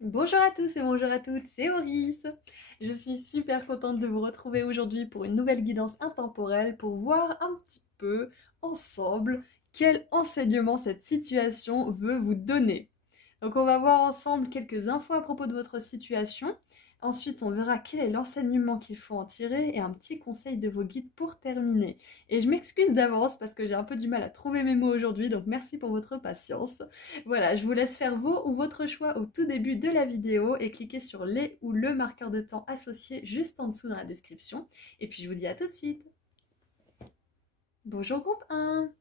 Bonjour à tous et bonjour à toutes, c'est Maurice. Je suis super contente de vous retrouver aujourd'hui pour une nouvelle guidance intemporelle pour voir un petit peu ensemble quel enseignement cette situation veut vous donner. Donc on va voir ensemble quelques infos à propos de votre situation. Ensuite, on verra quel est l'enseignement qu'il faut en tirer et un petit conseil de vos guides pour terminer. Et je m'excuse d'avance parce que j'ai un peu du mal à trouver mes mots aujourd'hui, donc merci pour votre patience. Voilà, je vous laisse faire vos ou votre choix au tout début de la vidéo et cliquez sur les ou le marqueur de temps associé juste en dessous dans la description. Et puis je vous dis à tout de suite. Bonjour groupe 1.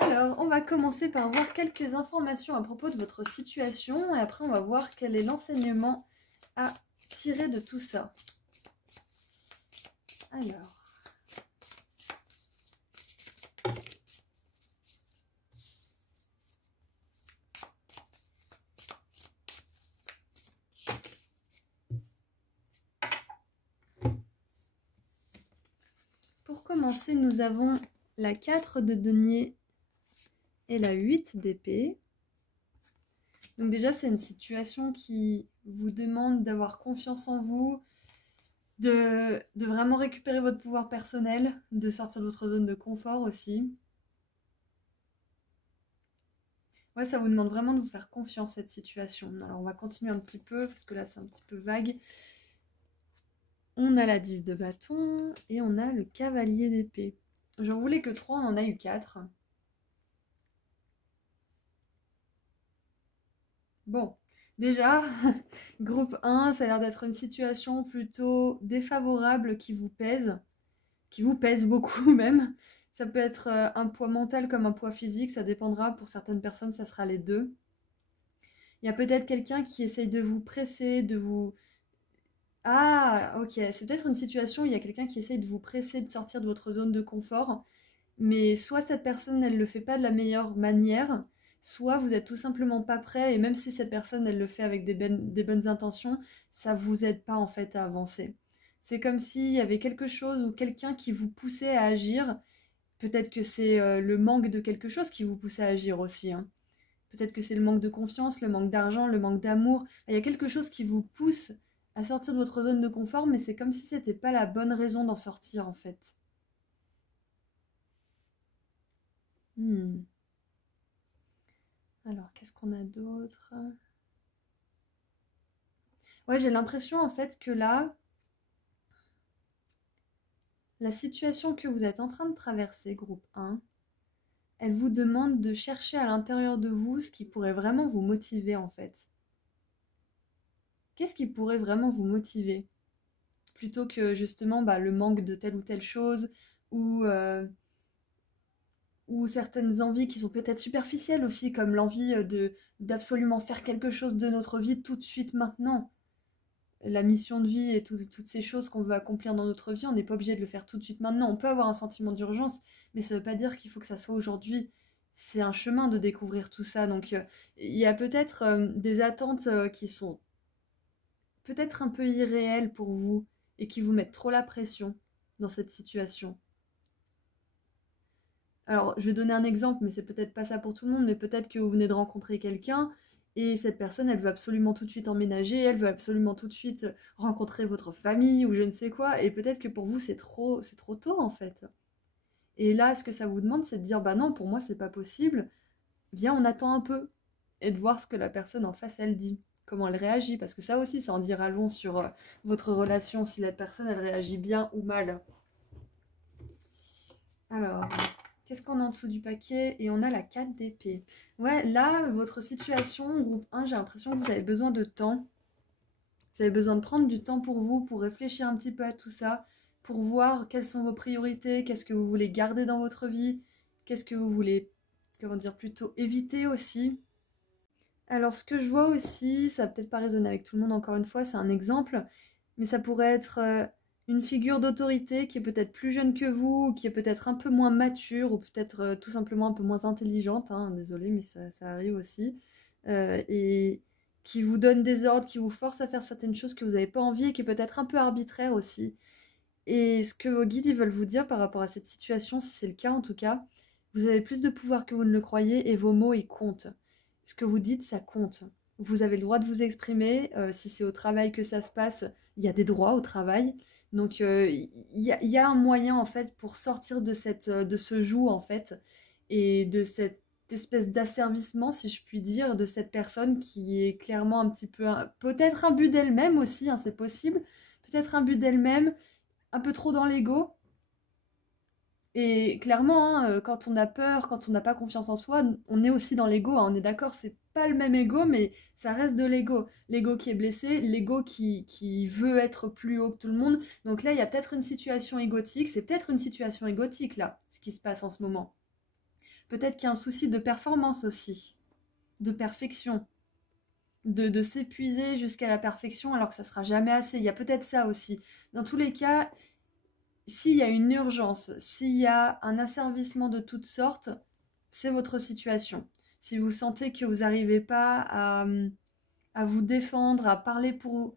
Alors, on va commencer par voir quelques informations à propos de votre situation et après on va voir quel est l'enseignement à tirer de tout ça. Alors, pour commencer, nous avons la 4 de denier et la 8 d'épée. Donc déjà, c'est une situation qui vous demande d'avoir confiance en vous, de vraiment récupérer votre pouvoir personnel, de sortir de votre zone de confort aussi. Ouais, ça vous demande vraiment de vous faire confiance, cette situation. Alors, on va continuer un petit peu, parce que là, c'est un petit peu vague. On a la 10 de bâton, et on a le cavalier d'épée. J'en voulais que 3, on en a eu 4. Bon, déjà, groupe 1, ça a l'air d'être une situation plutôt défavorable qui vous pèse beaucoup même. Ça peut être un poids mental comme un poids physique, ça dépendra. Pour certaines personnes, ça sera les deux. Il y a peut-être quelqu'un qui essaye de vous presser, de vous... Ah, ok, c'est peut-être une situation où il y a quelqu'un qui essaye de vous presser de sortir de votre zone de confort, mais soit cette personne, elle le fait pas de la meilleure manière, soit vous êtes tout simplement pas prêt, et même si cette personne, elle le fait avec des bonnes intentions, ça vous aide pas en fait à avancer. C'est comme s'il y avait quelque chose ou quelqu'un qui vous poussait à agir. Peut-être que c'est le manque de quelque chose qui vous pousse à agir aussi, hein. Peut-être que c'est le manque de confiance, le manque d'argent, le manque d'amour. Il y a quelque chose qui vous pousse à sortir de votre zone de confort, mais c'est comme si c'était pas la bonne raison d'en sortir en fait. Hmm. Alors, qu'est-ce qu'on a d'autre? Ouais, j'ai l'impression en fait que là, la situation que vous êtes en train de traverser, groupe 1, elle vous demande de chercher à l'intérieur de vous ce qui pourrait vraiment vous motiver en fait. Qu'est-ce qui pourrait vraiment vous motiver? Plutôt que justement le manque de telle ou telle chose ou, euh, ou certaines envies qui sont peut-être superficielles aussi, comme l'envie de d'absolument faire quelque chose de notre vie tout de suite maintenant. La mission de vie et toutes ces choses qu'on veut accomplir dans notre vie, on n'est pas obligé de le faire tout de suite maintenant. On peut avoir un sentiment d'urgence, mais ça ne veut pas dire qu'il faut que ça soit aujourd'hui. C'est un chemin de découvrir tout ça. Donc il y a peut-être des attentes qui sont peut-être un peu irréelles pour vous et qui vous mettent trop la pression dans cette situation. Alors, je vais donner un exemple, mais c'est peut-être pas ça pour tout le monde, mais peut-être que vous venez de rencontrer quelqu'un et cette personne, elle veut absolument tout de suite emménager, elle veut absolument tout de suite rencontrer votre famille ou je ne sais quoi, et peut-être que pour vous, c'est trop tôt en fait. Et là, ce que ça vous demande, c'est de dire, bah non, pour moi, c'est pas possible, viens, on attend un peu, et de voir ce que la personne en face, elle dit, comment elle réagit, parce que ça aussi, ça en dira long sur votre relation, si la personne, elle réagit bien ou mal. Alors, qu'est-ce qu'on a en dessous du paquet? Et on a la 4 d'épée. Ouais, là, votre situation, groupe 1, j'ai l'impression que vous avez besoin de temps. Vous avez besoin de prendre du temps pour vous, pour réfléchir un petit peu à tout ça, pour voir quelles sont vos priorités, qu'est-ce que vous voulez garder dans votre vie, qu'est-ce que vous voulez, comment dire, plutôt éviter aussi. Alors, ce que je vois aussi, ça va peut-être pas résonner avec tout le monde encore une fois, c'est un exemple, mais ça pourrait être une figure d'autorité qui est peut-être plus jeune que vous, ou qui est peut-être un peu moins mature, ou peut-être tout simplement un peu moins intelligente, hein, désolée, mais ça arrive aussi, et qui vous donne des ordres, qui vous force à faire certaines choses que vous n'avez pas envie, et qui est peut-être un peu arbitraire aussi. Et ce que vos guides ils veulent vous dire par rapport à cette situation, si c'est le cas en tout cas, vous avez plus de pouvoir que vous ne le croyez, et vos mots, ils comptent. Ce que vous dites, ça compte. Vous avez le droit de vous exprimer. Si c'est au travail que ça se passe, il y a des droits au travail. Donc, il y a un moyen, en fait, pour sortir de ce joug, en fait, et de cette espèce d'asservissement, si je puis dire, de cette personne qui est clairement un petit peu, peut-être un but d'elle-même aussi, hein, c'est possible, peut-être un but d'elle-même, un peu trop dans l'ego. Et clairement, hein, quand on a peur, quand on n'a pas confiance en soi, on est aussi dans l'ego, hein, on est d'accord, c'est pas le même ego, mais ça reste de l'ego. L'ego qui est blessé, l'ego qui veut être plus haut que tout le monde. Donc là, il y a peut-être une situation égotique, c'est peut-être une situation égotique là, ce qui se passe en ce moment. Peut-être qu'il y a un souci de performance aussi, de perfection, de s'épuiser jusqu'à la perfection alors que ça sera jamais assez. Il y a peut-être ça aussi. Dans tous les cas, s'il y a une urgence, s'il y a un asservissement de toutes sortes, c'est votre situation. Si vous sentez que vous n'arrivez pas à vous défendre, à parler pour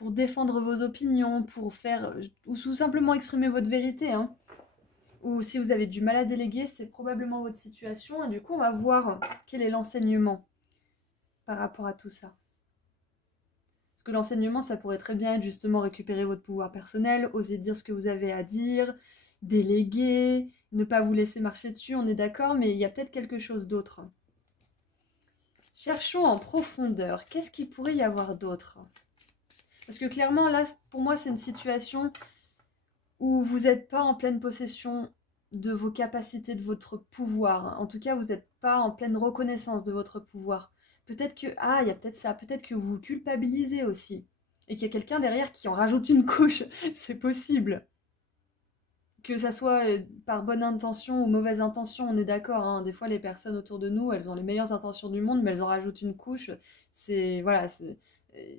défendre vos opinions, pour faire, ou tout simplement exprimer votre vérité, hein, ou si vous avez du mal à déléguer, c'est probablement votre situation. Et du coup, on va voir quel est l'enseignement par rapport à tout ça. Parce que l'enseignement, ça pourrait très bien être justement récupérer votre pouvoir personnel, oser dire ce que vous avez à dire, déléguer, ne pas vous laisser marcher dessus, on est d'accord, mais il y a peut-être quelque chose d'autre. Cherchons en profondeur, qu'est-ce qu'il pourrait y avoir d'autre? Parce que clairement, là, pour moi, c'est une situation où vous n'êtes pas en pleine possession de vos capacités, de votre pouvoir. En tout cas, vous n'êtes pas en pleine reconnaissance de votre pouvoir. Peut-être que, il y a peut-être ça, peut-être que vous vous culpabilisez aussi. Et qu'il y a quelqu'un derrière qui en rajoute une couche. C'est possible. Que ça soit par bonne intention ou mauvaise intention, on est d'accord, hein. Des fois, les personnes autour de nous, elles ont les meilleures intentions du monde, mais elles en rajoutent une couche. Voilà,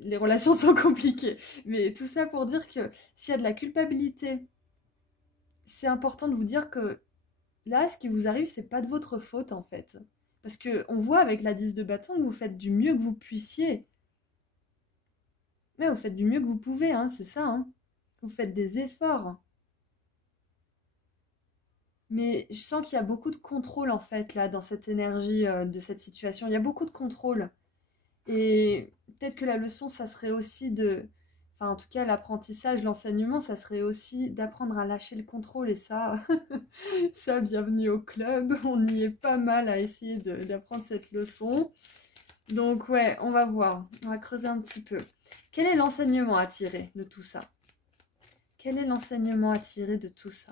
les relations sont compliquées. Mais tout ça pour dire que s'il y a de la culpabilité, c'est important de vous dire que là, ce qui vous arrive, c'est pas de votre faute en fait. Parce que on voit avec la 10 de bâton que vous faites du mieux que vous puissiez. Mais vous faites du mieux que vous pouvez, hein, c'est ça, hein. Vous faites des efforts. Mais je sens qu'il y a beaucoup de contrôle en fait là dans cette énergie de cette situation. Il y a beaucoup de contrôle. Et peut-être que la leçon, ça serait aussi enfin en tout cas l'apprentissage, l'enseignement, ça serait aussi d'apprendre à lâcher le contrôle. Et ça, ça, bienvenue au club. On y est pas mal à essayer d'apprendre cette leçon. Donc ouais, on va voir. On va creuser un petit peu. Quel est l'enseignement à tirer de tout ça? Quel est l'enseignement à tirer de tout ça?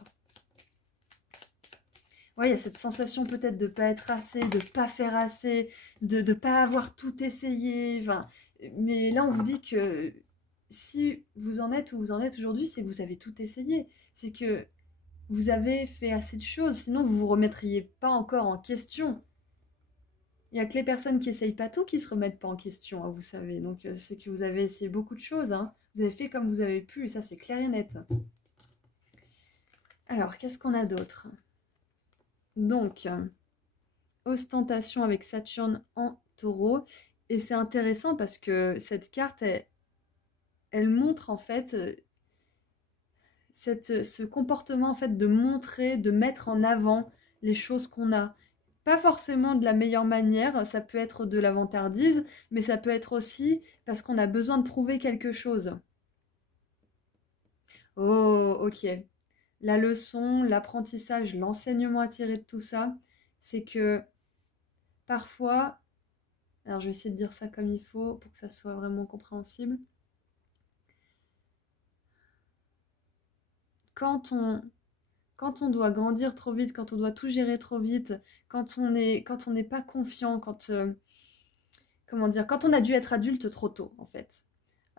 Ouais, il y a cette sensation peut-être de ne pas être assez, de ne pas faire assez, de ne pas avoir tout essayé. Enfin, mais là, on vous dit que si vous en êtes où vous en êtes aujourd'hui, c'est que vous avez tout essayé. C'est que vous avez fait assez de choses, sinon vous ne vous remettriez pas encore en question. Il n'y a que les personnes qui essayent pas tout qui se remettent pas en question, hein, vous savez. Donc c'est que vous avez essayé beaucoup de choses, hein. Vous avez fait comme vous avez pu, et ça c'est clair et net. Alors, qu'est-ce qu'on a d'autre? Donc, ostentation avec Saturne en taureau. Et c'est intéressant parce que cette carte, elle montre en fait ce comportement en fait de montrer, de mettre en avant les choses qu'on a. Pas forcément de la meilleure manière, ça peut être de la vantardise, mais ça peut être aussi parce qu'on a besoin de prouver quelque chose. Oh, ok. La leçon, l'apprentissage, l'enseignement à tirer de tout ça, c'est que parfois, alors je vais essayer de dire ça comme il faut pour que ça soit vraiment compréhensible. Quand on doit grandir trop vite, quand on doit tout gérer trop vite, quand on n'est pas confiant, comment dire, quand on a dû être adulte trop tôt, en fait,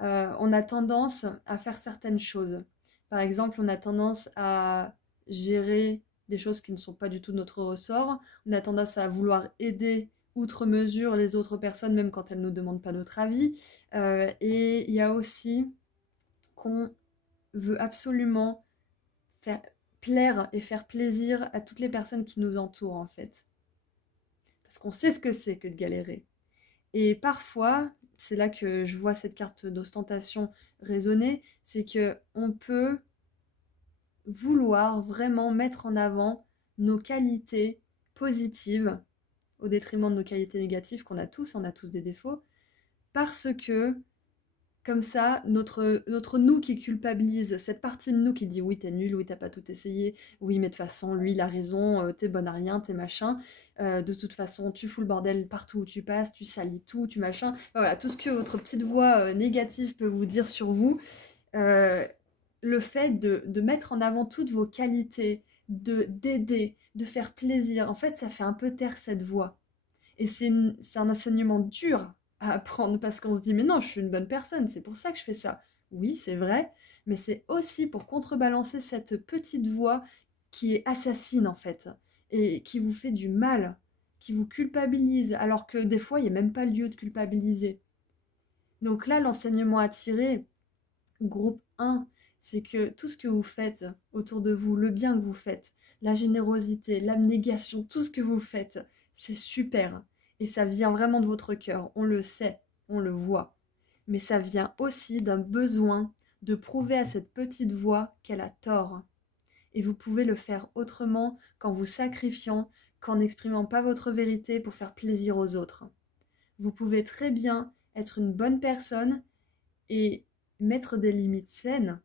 on a tendance à faire certaines choses. Par exemple, on a tendance à gérer des choses qui ne sont pas du tout de notre ressort. On a tendance à vouloir aider outre mesure les autres personnes, même quand elles ne nous demandent pas notre avis. Et il y a aussi qu'on veut absolument faire plaire et faire plaisir à toutes les personnes qui nous entourent, en fait. Parce qu'on sait ce que c'est que de galérer. Et parfois, c'est là que je vois cette carte d'ostentation résonner, c'est que on peut vouloir vraiment mettre en avant nos qualités positives au détriment de nos qualités négatives qu'on a tous, on a tous des défauts, parce que comme ça, notre nous qui culpabilise, cette partie de nous qui dit oui, t'es nul, oui, t'as pas tout essayé, oui, mais de toute façon, lui, il a raison, t'es bonne à rien, t'es machin, de toute façon, tu fous le bordel partout où tu passes, tu salis tout, tu machin. Voilà, tout ce que votre petite voix négative peut vous dire sur vous, le fait de mettre en avant toutes vos qualités, d'aider, de faire plaisir, en fait, ça fait un peu taire cette voix. Et c'est un enseignement dur à apprendre parce qu'on se dit mais non, je suis une bonne personne, c'est pour ça que je fais ça. Oui, c'est vrai, mais c'est aussi pour contrebalancer cette petite voix qui est assassine en fait et qui vous fait du mal, qui vous culpabilise alors que des fois il n'y a même pas lieu de culpabiliser. Donc là, l'enseignement à tirer, groupe 1, c'est que tout ce que vous faites autour de vous, le bien que vous faites, la générosité, l'abnégation, tout ce que vous faites, c'est super. Et ça vient vraiment de votre cœur, on le sait, on le voit. Mais ça vient aussi d'un besoin de prouver à cette petite voix qu'elle a tort. Et vous pouvez le faire autrement qu'en vous sacrifiant, qu'en n'exprimant pas votre vérité pour faire plaisir aux autres. Vous pouvez très bien être une bonne personne et mettre des limites saines,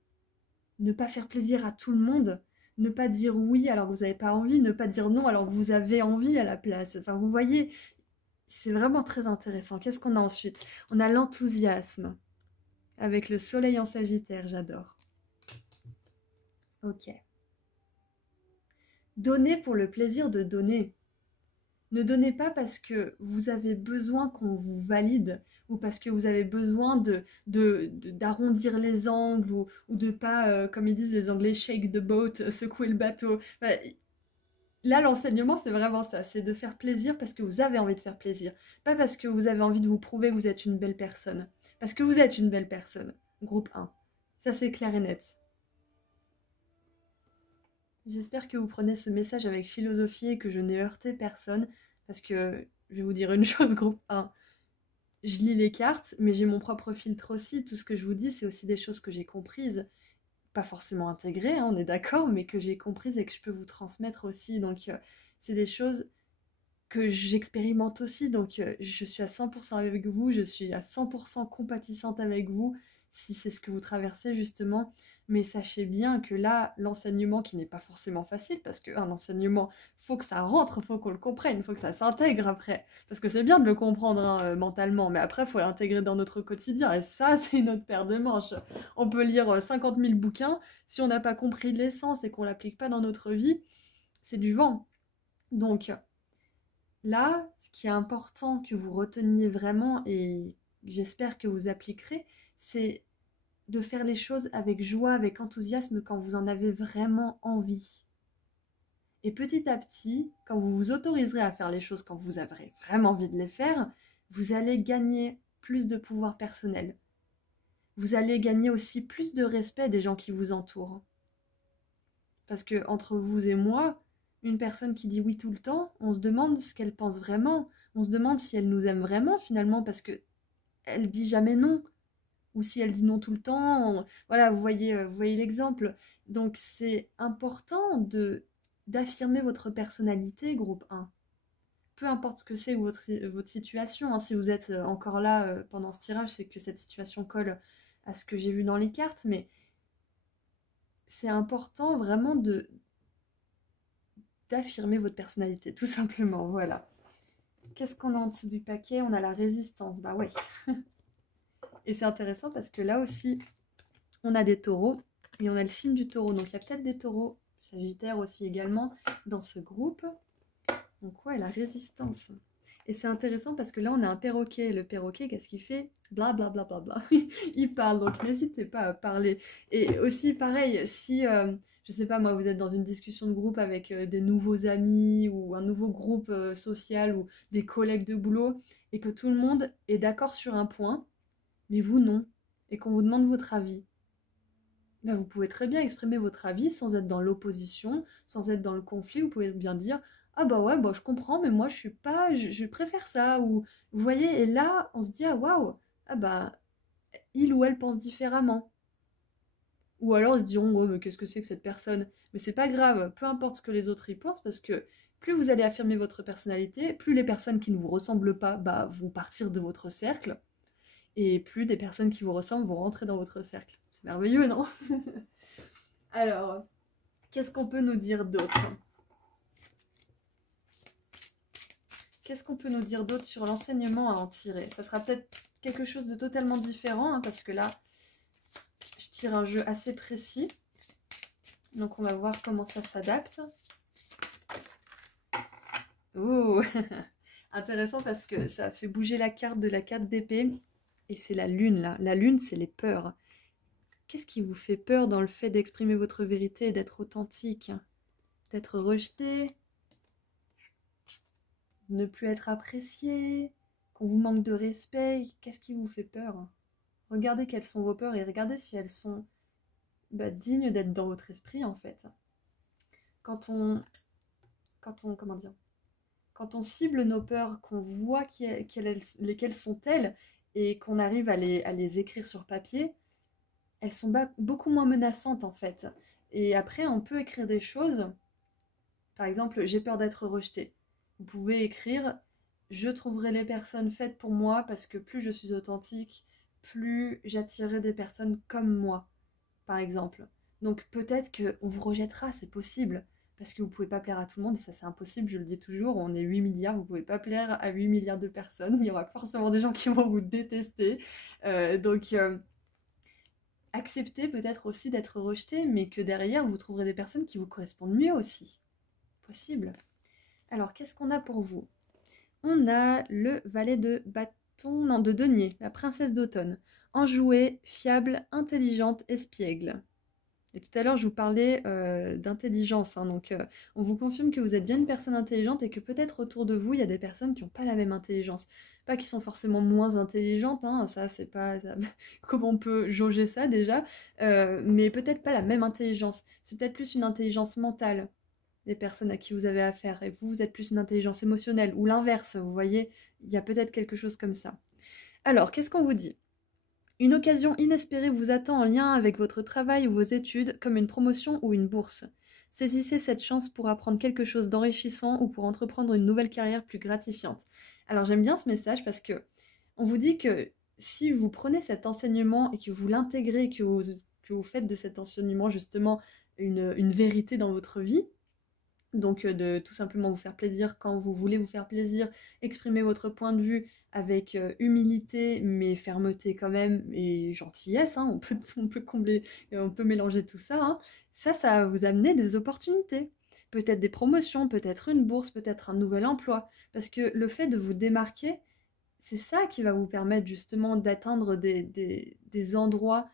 ne pas faire plaisir à tout le monde, ne pas dire oui alors que vous n'avez pas envie, ne pas dire non alors que vous avez envie à la place. Enfin, vous voyez, c'est vraiment très intéressant. Qu'est-ce qu'on a ensuite? On a l'enthousiasme, avec le soleil en Sagittaire, j'adore. Ok. Donnez pour le plaisir de donner. Ne donnez pas parce que vous avez besoin qu'on vous valide ou parce que vous avez besoin d'arrondir les angles ou de pas, comme ils disent les Anglais, shake the boat, secouer le bateau. Enfin, là, l'enseignement, c'est vraiment ça, c'est de faire plaisir parce que vous avez envie de faire plaisir, pas parce que vous avez envie de vous prouver que vous êtes une belle personne. Parce que vous êtes une belle personne. Groupe 1. Ça, c'est clair et net. J'espère que vous prenez ce message avec philosophie et que je n'ai heurté personne, parce que je vais vous dire une chose, groupe 1. Je lis les cartes, mais j'ai mon propre filtre aussi. Tout ce que je vous dis, c'est aussi des choses que j'ai comprises. Pas forcément intégrées, hein, on est d'accord, mais que j'ai comprises et que je peux vous transmettre aussi. Donc, c'est des choses que j'expérimente aussi. Donc, je suis à 100% avec vous, je suis à 100% compatissante avec vous, si c'est ce que vous traversez justement. Mais sachez bien que là, l'enseignement qui n'est pas forcément facile, parce qu'un enseignement, faut que ça rentre, faut qu'on le comprenne, faut que ça s'intègre après. Parce que c'est bien de le comprendre hein, mentalement, mais après, il faut l'intégrer dans notre quotidien. Et ça, c'est une autre paire de manches. On peut lire 50 000 bouquins, si on n'a pas compris l'essence et qu'on ne l'applique pas dans notre vie, c'est du vent. Donc là, ce qui est important que vous reteniez vraiment, et j'espère que vous appliquerez, c'est de faire les choses avec joie, avec enthousiasme quand vous en avez vraiment envie. Et petit à petit, quand vous vous autoriserez à faire les choses quand vous aurez vraiment envie de les faire, vous allez gagner plus de pouvoir personnel. Vous allez gagner aussi plus de respect des gens qui vous entourent. Parce que entre vous et moi, une personne qui dit oui tout le temps, on se demande ce qu'elle pense vraiment. On se demande si elle nous aime vraiment finalement parce que elle dit jamais non. Ou si elle dit non tout le temps, voilà, vous voyez l'exemple. Donc c'est important d'affirmer votre personnalité, groupe 1. Peu importe ce que c'est votre situation, hein, si vous êtes encore là pendant ce tirage, c'est que cette situation colle à ce que j'ai vu dans les cartes, mais c'est important vraiment d'affirmer votre personnalité, tout simplement, voilà. Qu'est-ce qu'on a en dessous du paquet? On a la résistance, bah ouais. Et c'est intéressant parce que là aussi, on a des taureaux et on a le signe du taureau. Donc il y a peut-être des taureaux, Sagittaire aussi également, dans ce groupe. Donc ouais, la résistance. Et c'est intéressant parce que là, on a un perroquet. Le perroquet, qu'est-ce qu'il fait? Bla bla bla bla bla. Il parle, donc n'hésitez pas à parler. Et aussi, pareil, si, je sais pas moi, vous êtes dans une discussion de groupe avec des nouveaux amis ou un nouveau groupe social ou des collègues de boulot et que tout le monde est d'accord sur un point, mais vous non, et qu'on vous demande votre avis. Là, vous pouvez très bien exprimer votre avis sans être dans l'opposition, sans être dans le conflit. Vous pouvez bien dire ah bah ouais, bah, je comprends, mais moi je suis pas, je préfère ça. Ou vous voyez, et là on se dit ah waouh, ah bah il ou elle pense différemment. Ou alors ils se diront oh, mais qu'est-ce que c'est que cette personne? Mais c'est pas grave, peu importe ce que les autres y pensent, parce que plus vous allez affirmer votre personnalité, plus les personnes qui ne vous ressemblent pas bah, vont partir de votre cercle. et plus des personnes qui vous ressemblent vont rentrer dans votre cercle. C'est merveilleux, non? Alors, qu'est-ce qu'on peut nous dire d'autre? Qu'est-ce qu'on peut nous dire d'autre sur l'enseignement à en tirer? Ça sera peut-être quelque chose de totalement différent, hein, parce que là, je tire un jeu assez précis. Donc on va voir comment ça s'adapte. Oh intéressant parce que ça fait bouger la carte de la 4 d'épée. Et c'est la lune là. La lune, c'est les peurs. Qu'est-ce qui vous fait peur dans le fait d'exprimer votre vérité et d'être authentique? D'être rejeté? De ne plus être apprécié? Qu'on vous manque de respect? Qu'est-ce qui vous fait peur? Regardez quelles sont vos peurs et regardez si elles sont dignes d'être dans votre esprit en fait. Quand on comment dire? Quand on cible nos peurs, qu'on voit lesquelles sont-elles et qu'on arrive à les écrire sur papier, elles sont beaucoup moins menaçantes en fait. Et après, on peut écrire des choses. Par exemple, j'ai peur d'être rejetée. Vous pouvez écrire, je trouverai les personnes faites pour moi parce que plus je suis authentique, plus j'attirerai des personnes comme moi, par exemple. Donc peut-être qu'on vous rejettera, c'est possible. Parce que vous ne pouvez pas plaire à tout le monde, et ça c'est impossible, je le dis toujours, on est 8 milliards, vous ne pouvez pas plaire à 8 milliards de personnes, il y aura forcément des gens qui vont vous détester. Donc acceptez peut-être aussi d'être rejeté, mais que derrière vous trouverez des personnes qui vous correspondent mieux aussi. Possible. Alors qu'est-ce qu'on a pour vous? On a le valet de bâton, non de denier, la princesse d'automne. Enjouée, fiable, intelligente, espiègle. Et tout à l'heure, je vous parlais d'intelligence, hein, donc on vous confirme que vous êtes bien une personne intelligente et que peut-être autour de vous, il y a des personnes qui n'ont pas la même intelligence. Pas qui sont forcément moins intelligentes, hein, ça c'est pas... comment on peut jauger ça déjà, mais peut-être pas la même intelligence. C'est peut-être plus une intelligence mentale, les personnes à qui vous avez affaire, et vous êtes plus une intelligence émotionnelle, ou l'inverse, vous voyez, il y a peut-être quelque chose comme ça. Alors, qu'est-ce qu'on vous dit? Une occasion inespérée vous attend en lien avec votre travail ou vos études, comme une promotion ou une bourse. Saisissez cette chance pour apprendre quelque chose d'enrichissant ou pour entreprendre une nouvelle carrière plus gratifiante. Alors j'aime bien ce message parce que on vous dit que si vous prenez cet enseignement et que vous l'intégrez, que vous faites de cet enseignement justement une vérité dans votre vie, donc de tout simplement vous faire plaisir quand vous voulez vous faire plaisir, exprimer votre point de vue avec humilité mais fermeté quand même et gentillesse, hein, on peut combler, on peut mélanger tout ça, hein. Ça va vous amener des opportunités. Peut-être des promotions, peut-être une bourse, peut-être un nouvel emploi. Parce que le fait de vous démarquer, c'est ça qui va vous permettre justement d'atteindre des endroits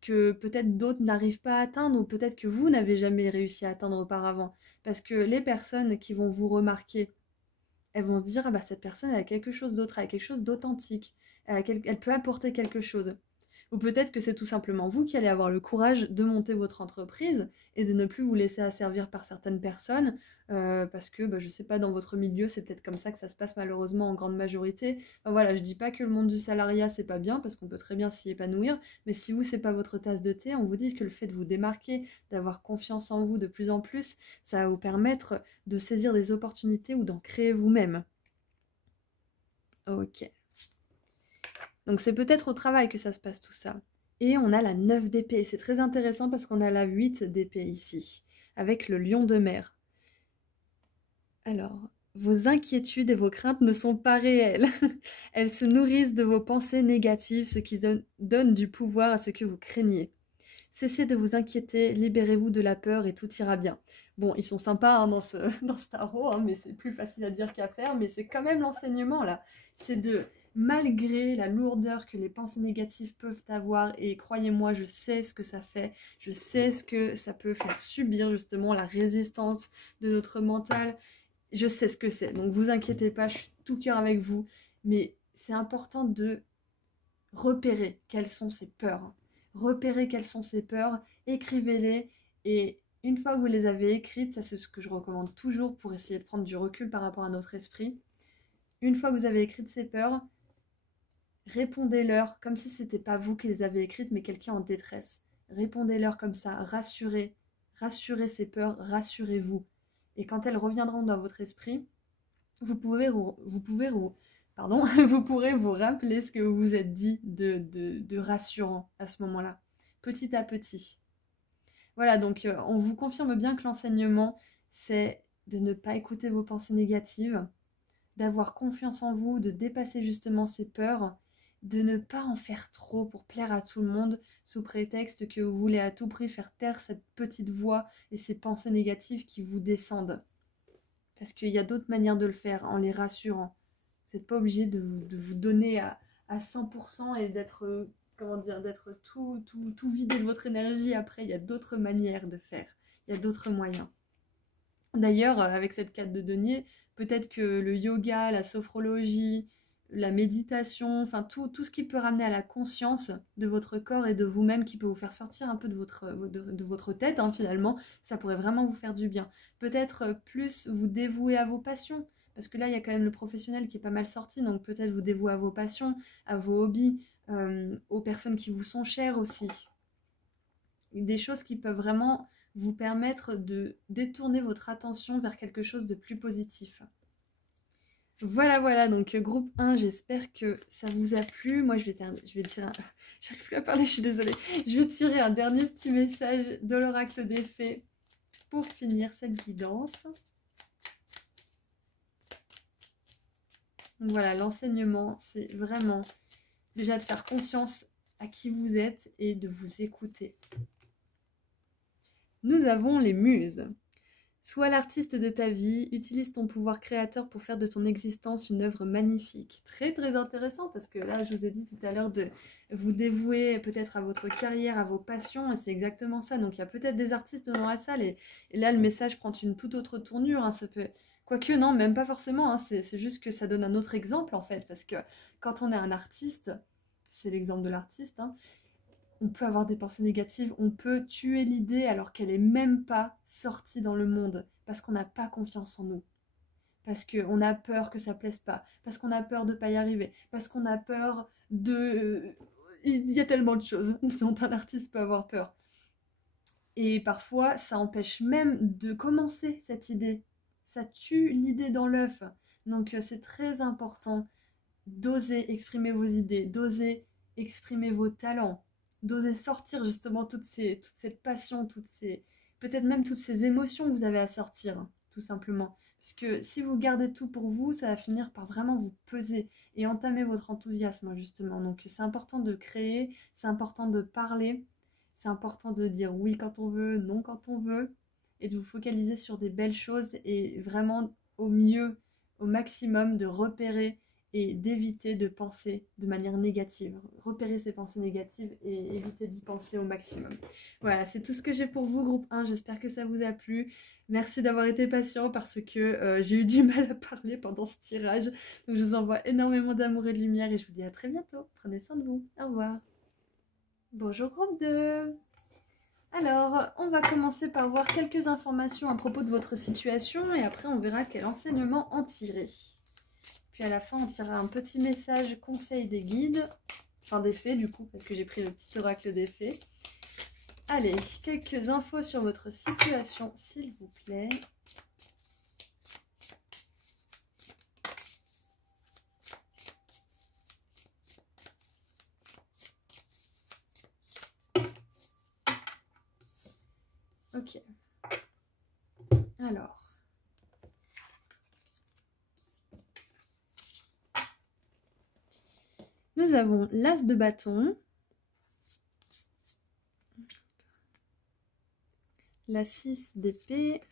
que peut-être d'autres n'arrivent pas à atteindre ou peut-être que vous n'avez jamais réussi à atteindre auparavant. Parce que les personnes qui vont vous remarquer, elles vont se dire, ah bah cette personne elle a quelque chose d'autre, elle a quelque chose d'authentique, elle peut apporter quelque chose. Ou peut-être que c'est tout simplement vous qui allez avoir le courage de monter votre entreprise et de ne plus vous laisser asservir par certaines personnes parce que, je sais pas, dans votre milieu, c'est peut-être comme ça que ça se passe malheureusement en grande majorité. Enfin, voilà, je dis pas que le monde du salariat, c'est pas bien parce qu'on peut très bien s'y épanouir, mais si vous, c'est pas votre tasse de thé, on vous dit que le fait de vous démarquer, d'avoir confiance en vous de plus en plus, ça va vous permettre de saisir des opportunités ou d'en créer vous-même. Ok. Donc c'est peut-être au travail que ça se passe tout ça. Et on a la 9 d'épée. C'est très intéressant parce qu'on a la 8 d'épée ici, avec le lion de mer. Alors, vos inquiétudes et vos craintes ne sont pas réelles. Elles se nourrissent de vos pensées négatives, ce qui donne du pouvoir à ce que vous craignez. Cessez de vous inquiéter, libérez-vous de la peur et tout ira bien. Bon, ils sont sympas hein, dans ce tarot, hein, mais c'est plus facile à dire qu'à faire, mais c'est quand même l'enseignement là. C'est de, malgré la lourdeur que les pensées négatives peuvent avoir, et croyez-moi, je sais ce que ça fait, je sais ce que ça peut faire subir justement la résistance de notre mental, je sais ce que c'est, donc vous inquiétez pas, je suis tout cœur avec vous, mais c'est important de repérer quelles sont ces peurs. Repérez quelles sont ces peurs, écrivez-les, et une fois que vous les avez écrites, ça c'est ce que je recommande toujours pour essayer de prendre du recul par rapport à notre esprit, une fois que vous avez écrit ces peurs, répondez-leur comme si c'était pas vous qui les avez écrites, mais quelqu'un en détresse. Répondez-leur comme ça, rassurez ces peurs, rassurez-vous. Et quand elles reviendront dans votre esprit, vous pouvez pardon, vous pourrez vous rappeler ce que vous vous êtes dit de rassurant à ce moment-là, petit à petit. Voilà, donc on vous confirme bien que l'enseignement, c'est de ne pas écouter vos pensées négatives, d'avoir confiance en vous, de dépasser justement ces peurs, de ne pas en faire trop pour plaire à tout le monde sous prétexte que vous voulez à tout prix faire taire cette petite voix et ces pensées négatives qui vous descendent. Parce qu'il y a d'autres manières de le faire en les rassurant. Vous n'êtes pas obligé de vous donner à 100% et d'être d'être tout vidé de votre énergie. Après, il y a d'autres manières de faire. Il y a d'autres moyens. D'ailleurs, avec cette carte de denier, peut-être que le yoga, la sophrologie, la méditation, enfin tout ce qui peut ramener à la conscience de votre corps et de vous-même, qui peut vous faire sortir un peu de votre tête, hein, finalement, ça pourrait vraiment vous faire du bien. Peut-être plus vous dévouer à vos passions, parce que là, il y a quand même le professionnel qui est pas mal sorti, donc peut-être vous dévouer à vos passions, à vos hobbies, aux personnes qui vous sont chères aussi. Des choses qui peuvent vraiment vous permettre de détourner votre attention vers quelque chose de plus positif. Voilà, donc groupe 1, j'espère que ça vous a plu. Moi, je vais tirer j'arrive plus à parler, je suis désolée. Je vais tirer un dernier petit message de l'oracle des fées pour finir cette guidance. Donc voilà, l'enseignement, c'est vraiment déjà de faire confiance à qui vous êtes et de vous écouter. Nous avons les muses. Sois l'artiste de ta vie, utilise ton pouvoir créateur pour faire de ton existence une œuvre magnifique. Très très intéressant, parce que là, je vous ai dit tout à l'heure de vous dévouer peut-être à votre carrière, à vos passions, et c'est exactement ça. Donc il y a peut-être des artistes dans la salle, et là le message prend une toute autre tournure. Hein, ça peut... Quoique non, même pas forcément, hein, c'est juste que ça donne un autre exemple en fait, parce que quand on est un artiste, c'est l'exemple de l'artiste, hein, on peut avoir des pensées négatives, on peut tuer l'idée alors qu'elle n'est même pas sortie dans le monde, parce qu'on n'a pas confiance en nous, parce qu'on a peur que ça ne plaise pas, parce qu'on a peur de ne pas y arriver, parce qu'on a peur de... Il y a tellement de choses dont un artiste peut avoir peur. Et parfois, ça empêche même de commencer cette idée. Ça tue l'idée dans l'œuf. Donc c'est très important d'oser exprimer vos idées, d'oser exprimer vos talents, d'oser sortir justement toute cette passion, peut-être même toutes ces émotions que vous avez à sortir, hein, tout simplement. Parce que si vous gardez tout pour vous, ça va finir par vraiment vous peser et entamer votre enthousiasme, justement. Donc c'est important de créer, c'est important de parler, c'est important de dire oui quand on veut, non quand on veut, et de vous focaliser sur des belles choses et vraiment au mieux, au maximum, de repérer et d'éviter de penser de manière négative. Repérer ces pensées négatives et éviter d'y penser au maximum. Voilà, c'est tout ce que j'ai pour vous, groupe 1. J'espère que ça vous a plu. Merci d'avoir été patient parce que j'ai eu du mal à parler pendant ce tirage. Donc je vous envoie énormément d'amour et de lumière et je vous dis à très bientôt. Prenez soin de vous. Au revoir. Bonjour groupe 2. Alors, on va commencer par voir quelques informations à propos de votre situation et après on verra quel enseignement en tirer. Puis à la fin, on tirera un petit message conseil des guides, enfin des fées du coup, parce que j'ai pris le petit oracle des fées. Allez, quelques infos sur votre situation, s'il vous plaît. Ok. Alors. Nous avons l'as de bâton, la 6 d'épée,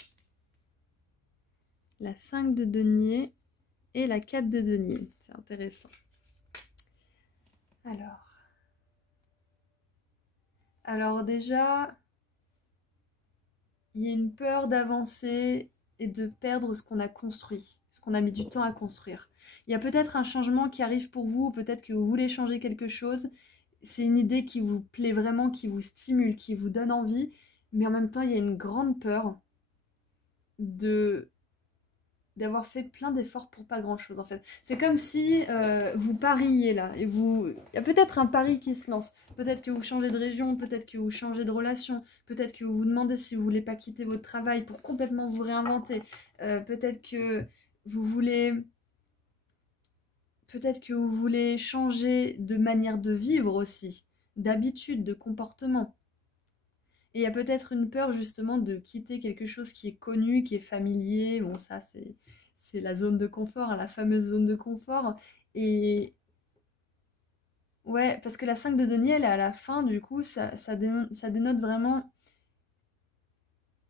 la 5 de denier et la 4 de denier. C'est intéressant. Alors déjà, il y a une peur d'avancer et de perdre ce qu'on a construit, ce qu'on a mis du temps à construire. Il y a peut-être un changement qui arrive pour vous, peut-être que vous voulez changer quelque chose. C'est une idée qui vous plaît vraiment, qui vous stimule, qui vous donne envie, mais en même temps, il y a une grande peur d'avoir fait plein d'efforts pour pas grand chose en fait. C'est comme si vous pariez là, et il y a peut-être un pari qui se lance, peut-être que vous changez de région, peut-être que vous changez de relation, peut-être que vous vous demandez si vous voulez pas quitter votre travail pour complètement vous réinventer, peut-être que vous voulez peut-être que vous voulez changer de manière de vivre aussi, d'habitude, de comportement. Et il y a peut-être une peur justement de quitter quelque chose qui est connu, qui est familier. Bon, ça, c'est la zone de confort, hein, la fameuse zone de confort. Et ouais, parce que la 5 de denier, elle est à la fin, du coup, ça dénote vraiment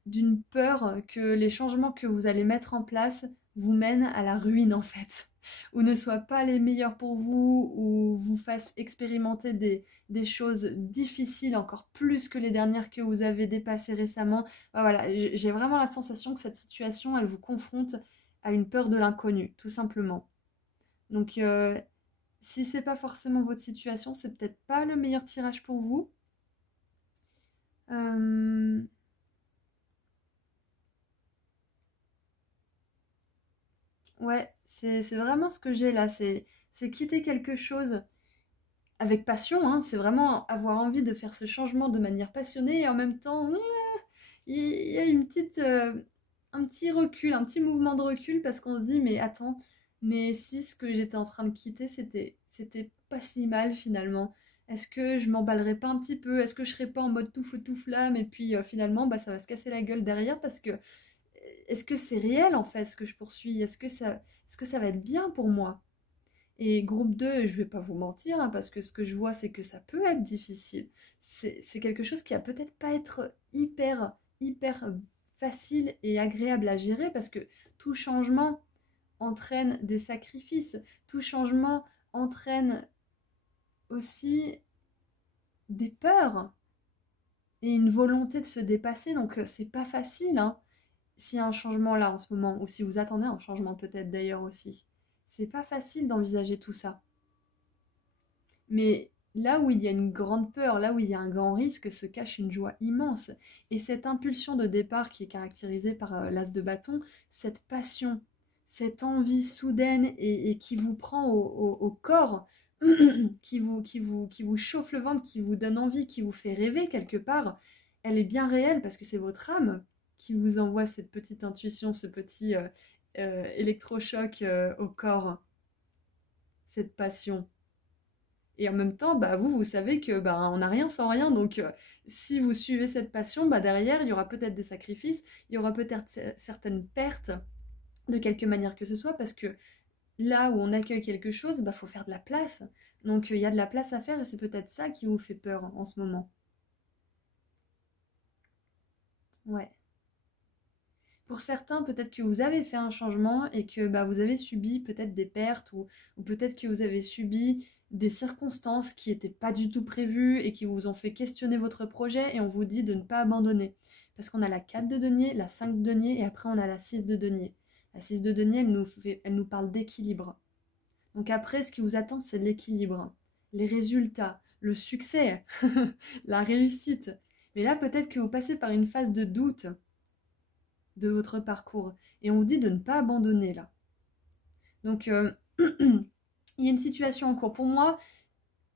d'une peur que les changements que vous allez mettre en place vous mènent à la ruine en fait, ou ne soient pas les meilleurs pour vous, ou vous fassent expérimenter des choses difficiles encore plus que les dernières que vous avez dépassées récemment. Voilà, j'ai vraiment la sensation que cette situation, elle vous confronte à une peur de l'inconnu, tout simplement. Donc, si c'est pas forcément votre situation, c'est peut-être pas le meilleur tirage pour vous. Ouais, c'est vraiment ce que j'ai là, c'est quitter quelque chose avec passion, hein, c'est vraiment avoir envie de faire ce changement de manière passionnée et en même temps, il y a une petite, un petit recul, un petit mouvement de recul parce qu'on se dit, mais attends, mais si ce que j'étais en train de quitter, c'était pas si mal finalement. Est-ce que je m'emballerais pas un petit peu? Est-ce que je serais pas en mode tout feu tout flamme et puis finalement, bah, ça va se casser la gueule derrière parce que est-ce que c'est réel en fait ce que je poursuis? Est-ce que ça va être bien pour moi? Et groupe 2, je vais pas vous mentir, hein, parce que ce que je vois, c'est que ça peut être difficile. C'est quelque chose qui va peut-être pas être hyper facile et agréable à gérer, parce que tout changement entraîne des sacrifices. Tout changement entraîne aussi des peurs et une volonté de se dépasser. Donc c'est pas facile, hein, s'il y a un changement là en ce moment, ou si vous attendez un changement peut-être d'ailleurs aussi. C'est pas facile d'envisager tout ça. Mais là où il y a une grande peur, là où il y a un grand risque, se cache une joie immense. Et cette impulsion de départ qui est caractérisée par l'as de bâton, cette passion, cette envie soudaine et qui vous prend au corps, qui vous chauffe le ventre, qui vous donne envie, qui vous fait rêver quelque part, elle est bien réelle parce que c'est votre âme qui vous envoie cette petite intuition, ce petit électrochoc au corps, cette passion. Et en même temps, bah, vous savez que bah, on n'a rien sans rien. Donc, si vous suivez cette passion, bah, derrière, il y aura peut-être des sacrifices, il y aura peut-être certaines pertes de quelque manière que ce soit, parce que là où on accueille quelque chose, bah, faut faire de la place. Donc, il y a de la place à faire et c'est peut-être ça qui vous fait peur en ce moment. Ouais. Pour certains, peut-être que vous avez fait un changement et que bah, vous avez subi peut-être des pertes ou peut-être que vous avez subi des circonstances qui n'étaient pas du tout prévues et qui vous ont fait questionner votre projet et on vous dit de ne pas abandonner. Parce qu'on a la 4 de denier, la 5 de denier et après on a la 6 de denier. La 6 de denier, elle nous parle d'équilibre. Donc après, ce qui vous attend, c'est l'équilibre, les résultats, le succès, la réussite. Mais là, peut-être que vous passez par une phase de doute de votre parcours. Et on vous dit de ne pas abandonner là. Donc, il y a une situation en cours. Pour moi,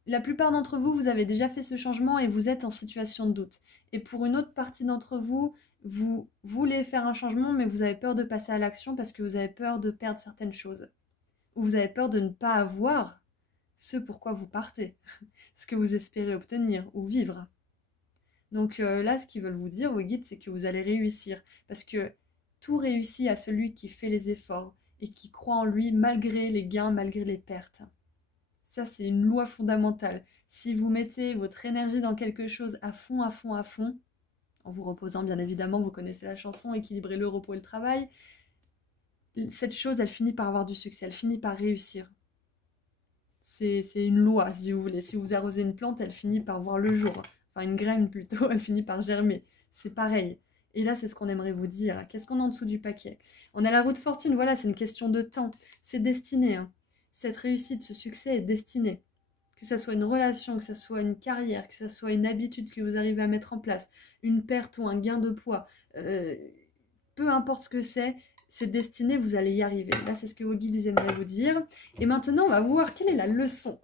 la plupart d'entre vous, vous avez déjà fait ce changement et vous êtes en situation de doute. Et pour une autre partie d'entre vous, vous voulez faire un changement, mais vous avez peur de passer à l'action parce que vous avez peur de perdre certaines choses. Ou vous avez peur de ne pas avoir ce pourquoi vous partez, ce que vous espérez obtenir ou vivre. Donc là, ce qu'ils veulent vous dire, vos guides, c'est que vous allez réussir. Parce que tout réussit à celui qui fait les efforts et qui croit en lui malgré les gains, malgré les pertes. Ça, c'est une loi fondamentale. Si vous mettez votre énergie dans quelque chose à fond, en vous reposant bien évidemment, vous connaissez la chanson, équilibrer le repos et le travail, cette chose, elle finit par avoir du succès, elle finit par réussir. C'est une loi, si vous voulez. Si vous arrosez une plante, elle finit par voir le jour. Enfin, une graine plutôt, elle finit par germer. C'est pareil. Et là, c'est ce qu'on aimerait vous dire. Qu'est-ce qu'on a en dessous du paquet? On a la roue de fortune, voilà, c'est une question de temps. C'est destiné. Hein. Cette réussite, ce succès est destiné. Que ça soit une relation, que ça soit une carrière, que ça soit une habitude que vous arrivez à mettre en place, une perte ou un gain de poids, peu importe ce que c'est destiné, vous allez y arriver. Là, c'est ce que vos guides aimeraient vous dire. Et maintenant, on va voir quelle est la leçon,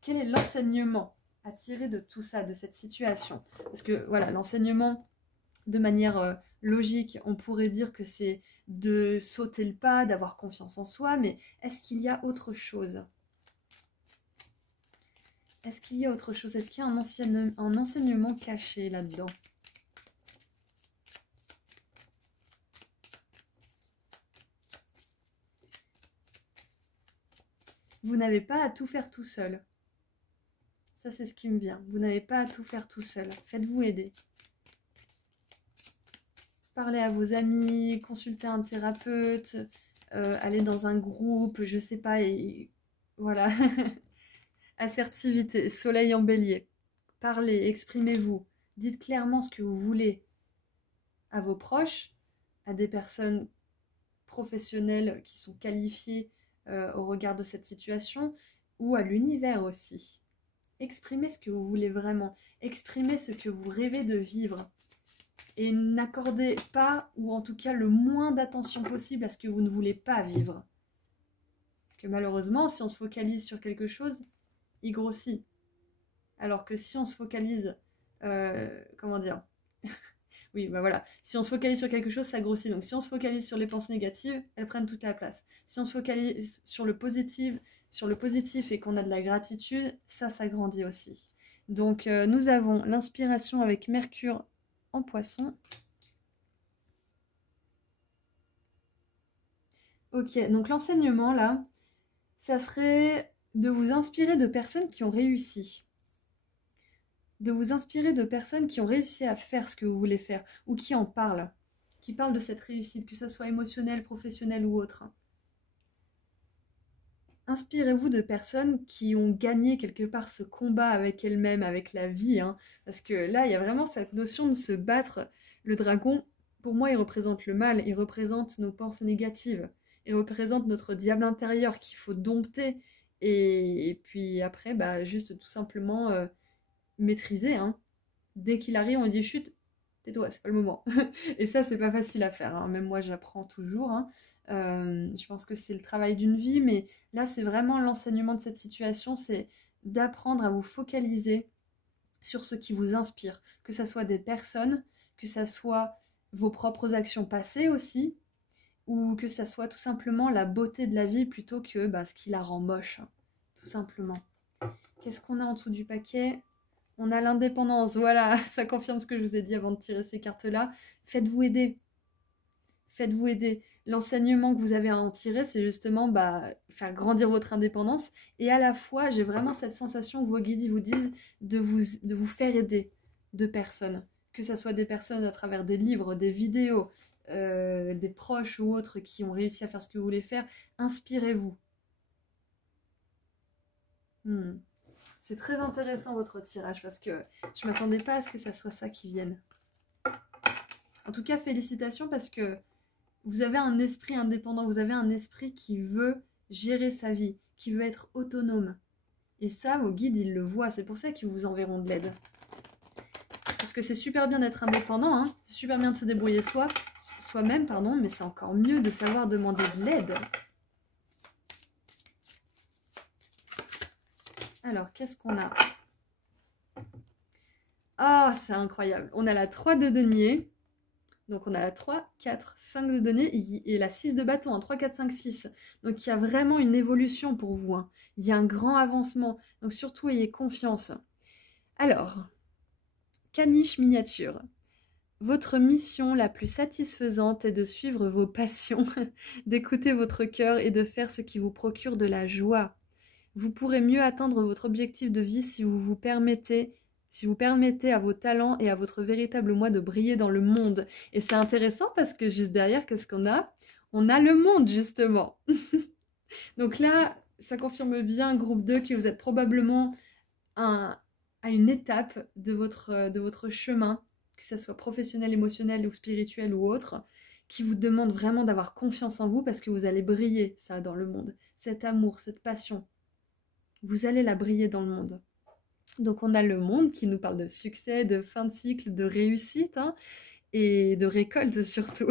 quel est l'enseignement à tirer de tout ça, de cette situation. Parce que voilà, l'enseignement, de manière logique, on pourrait dire que c'est de sauter le pas, d'avoir confiance en soi, mais est-ce qu'il y a autre chose? Est-ce qu'il y a autre chose? Est-ce qu'il y a un enseignement caché là-dedans? Vous n'avez pas à tout faire tout seul. Ça, c'est ce qui me vient. Vous n'avez pas à tout faire tout seul. Faites-vous aider. Parlez à vos amis, consultez un thérapeute, allez dans un groupe, je sais pas, et voilà. Assertivité, soleil en bélier. Parlez, exprimez-vous. Dites clairement ce que vous voulez à vos proches, à des personnes professionnelles qui sont qualifiées au regard de cette situation, ou à l'univers aussi. Exprimez ce que vous voulez vraiment. Exprimez ce que vous rêvez de vivre. Et n'accordez pas, ou en tout cas le moins d'attention possible à ce que vous ne voulez pas vivre. Parce que malheureusement, si on se focalise sur quelque chose, il grossit. Alors que si on se focalise... comment dire? Oui, bah voilà. Si on se focalise sur quelque chose, ça grossit. Donc si on se focalise sur les pensées négatives, elles prennent toute la place. Si on se focalise sur le positif et qu'on a de la gratitude, ça grandit aussi. Donc nous avons l'inspiration avec Mercure en Poisson. Ok, donc l'enseignement là, ça serait de vous inspirer de personnes qui ont réussi. De vous inspirer de personnes qui ont réussi à faire ce que vous voulez faire ou qui en parlent de cette réussite, que ça soit émotionnelle, professionnelle ou autre. Inspirez-vous de personnes qui ont gagné quelque part ce combat avec elles-mêmes, avec la vie, hein, parce que là, il y a vraiment cette notion de se battre. Le dragon, pour moi, il représente le mal, il représente nos pensées négatives, il représente notre diable intérieur qu'il faut dompter, et puis après, bah, juste tout simplement maîtriser. Hein. Dès qu'il arrive, on dit chut, tais-toi, c'est pas le moment. Et ça, c'est pas facile à faire. Hein. Même moi, j'apprends toujours. Hein. Je pense que c'est le travail d'une vie, mais là, c'est vraiment l'enseignement de cette situation, c'est d'apprendre à vous focaliser sur ce qui vous inspire, que ça soit des personnes, que ça soit vos propres actions passées aussi, ou que ça soit tout simplement la beauté de la vie plutôt que ce qui la rend moche, hein, tout simplement. Qu'est-ce qu'on a en dessous du paquet ? On a l'indépendance, voilà, ça confirme ce que je vous ai dit avant de tirer ces cartes-là. Faites-vous aider. Faites-vous aider. L'enseignement que vous avez à en tirer, c'est justement faire grandir votre indépendance. Et à la fois, j'ai vraiment cette sensation que vos guides vous disent de vous faire aider de personnes. Que ce soit des personnes à travers des livres, des vidéos, des proches ou autres qui ont réussi à faire ce que vous voulez faire. Inspirez-vous. C'est très intéressant votre tirage parce que je ne m'attendais pas à ce que ça soit ça qui vienne. En tout cas, félicitations parce que vous avez un esprit indépendant, vous avez un esprit qui veut gérer sa vie, qui veut être autonome. Et ça, vos guides, ils le voient. C'est pour ça qu'ils vous enverront de l'aide. Parce que c'est super bien d'être indépendant, hein. C'est super bien de se débrouiller soi-même, pardon, mais c'est encore mieux de savoir demander de l'aide. Alors, qu'est-ce qu'on a? Ah, c'est incroyable. On a la 3 de denier. Donc, on a la 3, 4, 5 de denier et la 6 de bâton, en 3, 4, 5, 6. Donc, il y a vraiment une évolution pour vous. Hein. Il y a un grand avancement. Donc, surtout, ayez confiance. Alors, caniche miniature. Votre mission la plus satisfaisante est de suivre vos passions, d'écouter votre cœur et de faire ce qui vous procure de la joie. Vous pourrez mieux atteindre votre objectif de vie si vous permettez à vos talents et à votre véritable moi de briller dans le monde. Et c'est intéressant parce que juste derrière, qu'est-ce qu'on a? On a le monde, justement. Donc là, ça confirme bien, groupe 2, que vous êtes probablement à une étape de votre chemin, que ce soit professionnel, émotionnel ou spirituel ou autre, qui vous demande vraiment d'avoir confiance en vous parce que vous allez briller, ça, dans le monde. Cet amour, cette passion, vous allez la briller dans le monde. Donc on a le monde qui nous parle de succès, de fin de cycle, de réussite hein, et de récolte surtout.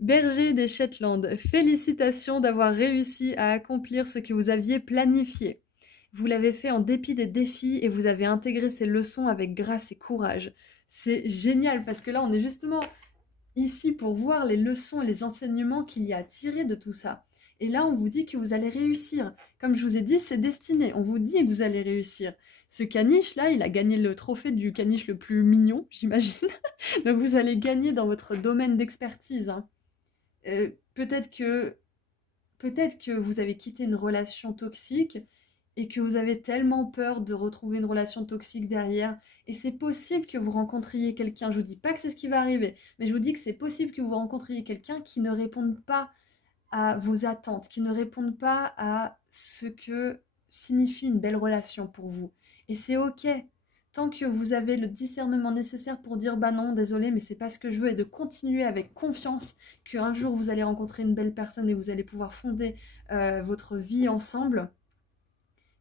Berger des Shetland, félicitations d'avoir réussi à accomplir ce que vous aviez planifié. Vous l'avez fait en dépit des défis et vous avez intégré ces leçons avec grâce et courage. C'est génial parce que là on est justement ici pour voir les leçons et les enseignements qu'il y a à tirer de tout ça. Et là, on vous dit que vous allez réussir. Comme je vous ai dit, c'est destiné. On vous dit que vous allez réussir. Ce caniche-là, il a gagné le trophée du caniche le plus mignon, j'imagine. Donc vous allez gagner dans votre domaine d'expertise. Hein. Peut-être que vous avez quitté une relation toxique et que vous avez tellement peur de retrouver une relation toxique derrière. Et c'est possible que vous rencontriez quelqu'un, je vous dis pas que c'est ce qui va arriver, mais je vous dis que c'est possible que vous rencontriez quelqu'un qui ne réponde pas à vos attentes, qui ne réponde pas à ce que signifie une belle relation pour vous. Et c'est ok, tant que vous avez le discernement nécessaire pour dire bah non, désolé, mais c'est pas ce que je veux, et de continuer avec confiance qu'un jour vous allez rencontrer une belle personne et vous allez pouvoir fonder votre vie ensemble.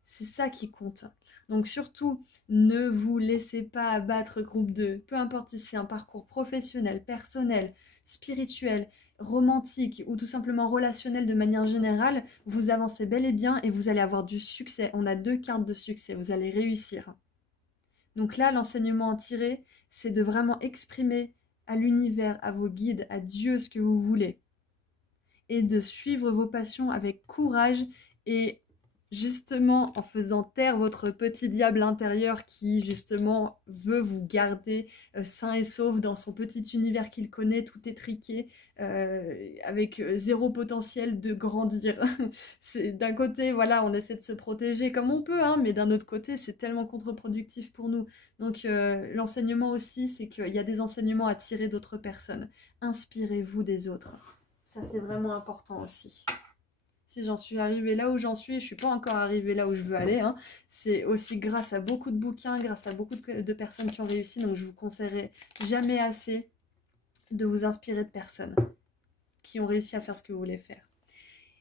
C'est ça qui compte. Donc surtout, ne vous laissez pas abattre groupe 2. Peu importe si c'est un parcours professionnel, personnel, spirituel, romantique ou tout simplement relationnel de manière générale, vous avancez bel et bien et vous allez avoir du succès. On a 2 cartes de succès, vous allez réussir. Donc là, l'enseignement à tirer, c'est de vraiment exprimer à l'univers, à vos guides, à Dieu ce que vous voulez. Et de suivre vos passions avec courage et justement en faisant taire votre petit diable intérieur qui justement veut vous garder sain et sauf dans son petit univers qu'il connaît, tout étriqué, avec zéro potentiel de grandir. D'un côté, voilà, on essaie de se protéger comme on peut, hein, mais d'un autre côté, c'est tellement contre-productif pour nous. Donc l'enseignement aussi, c'est qu'il y a des enseignements à tirer d'autres personnes. Inspirez-vous des autres. Ça, c'est vraiment important aussi. Si j'en suis arrivée là où j'en suis, je ne suis pas encore arrivée là où je veux aller. Hein. C'est aussi grâce à beaucoup de bouquins, grâce à beaucoup de personnes qui ont réussi. Donc, je vous conseillerais jamais assez de vous inspirer de personnes qui ont réussi à faire ce que vous voulez faire.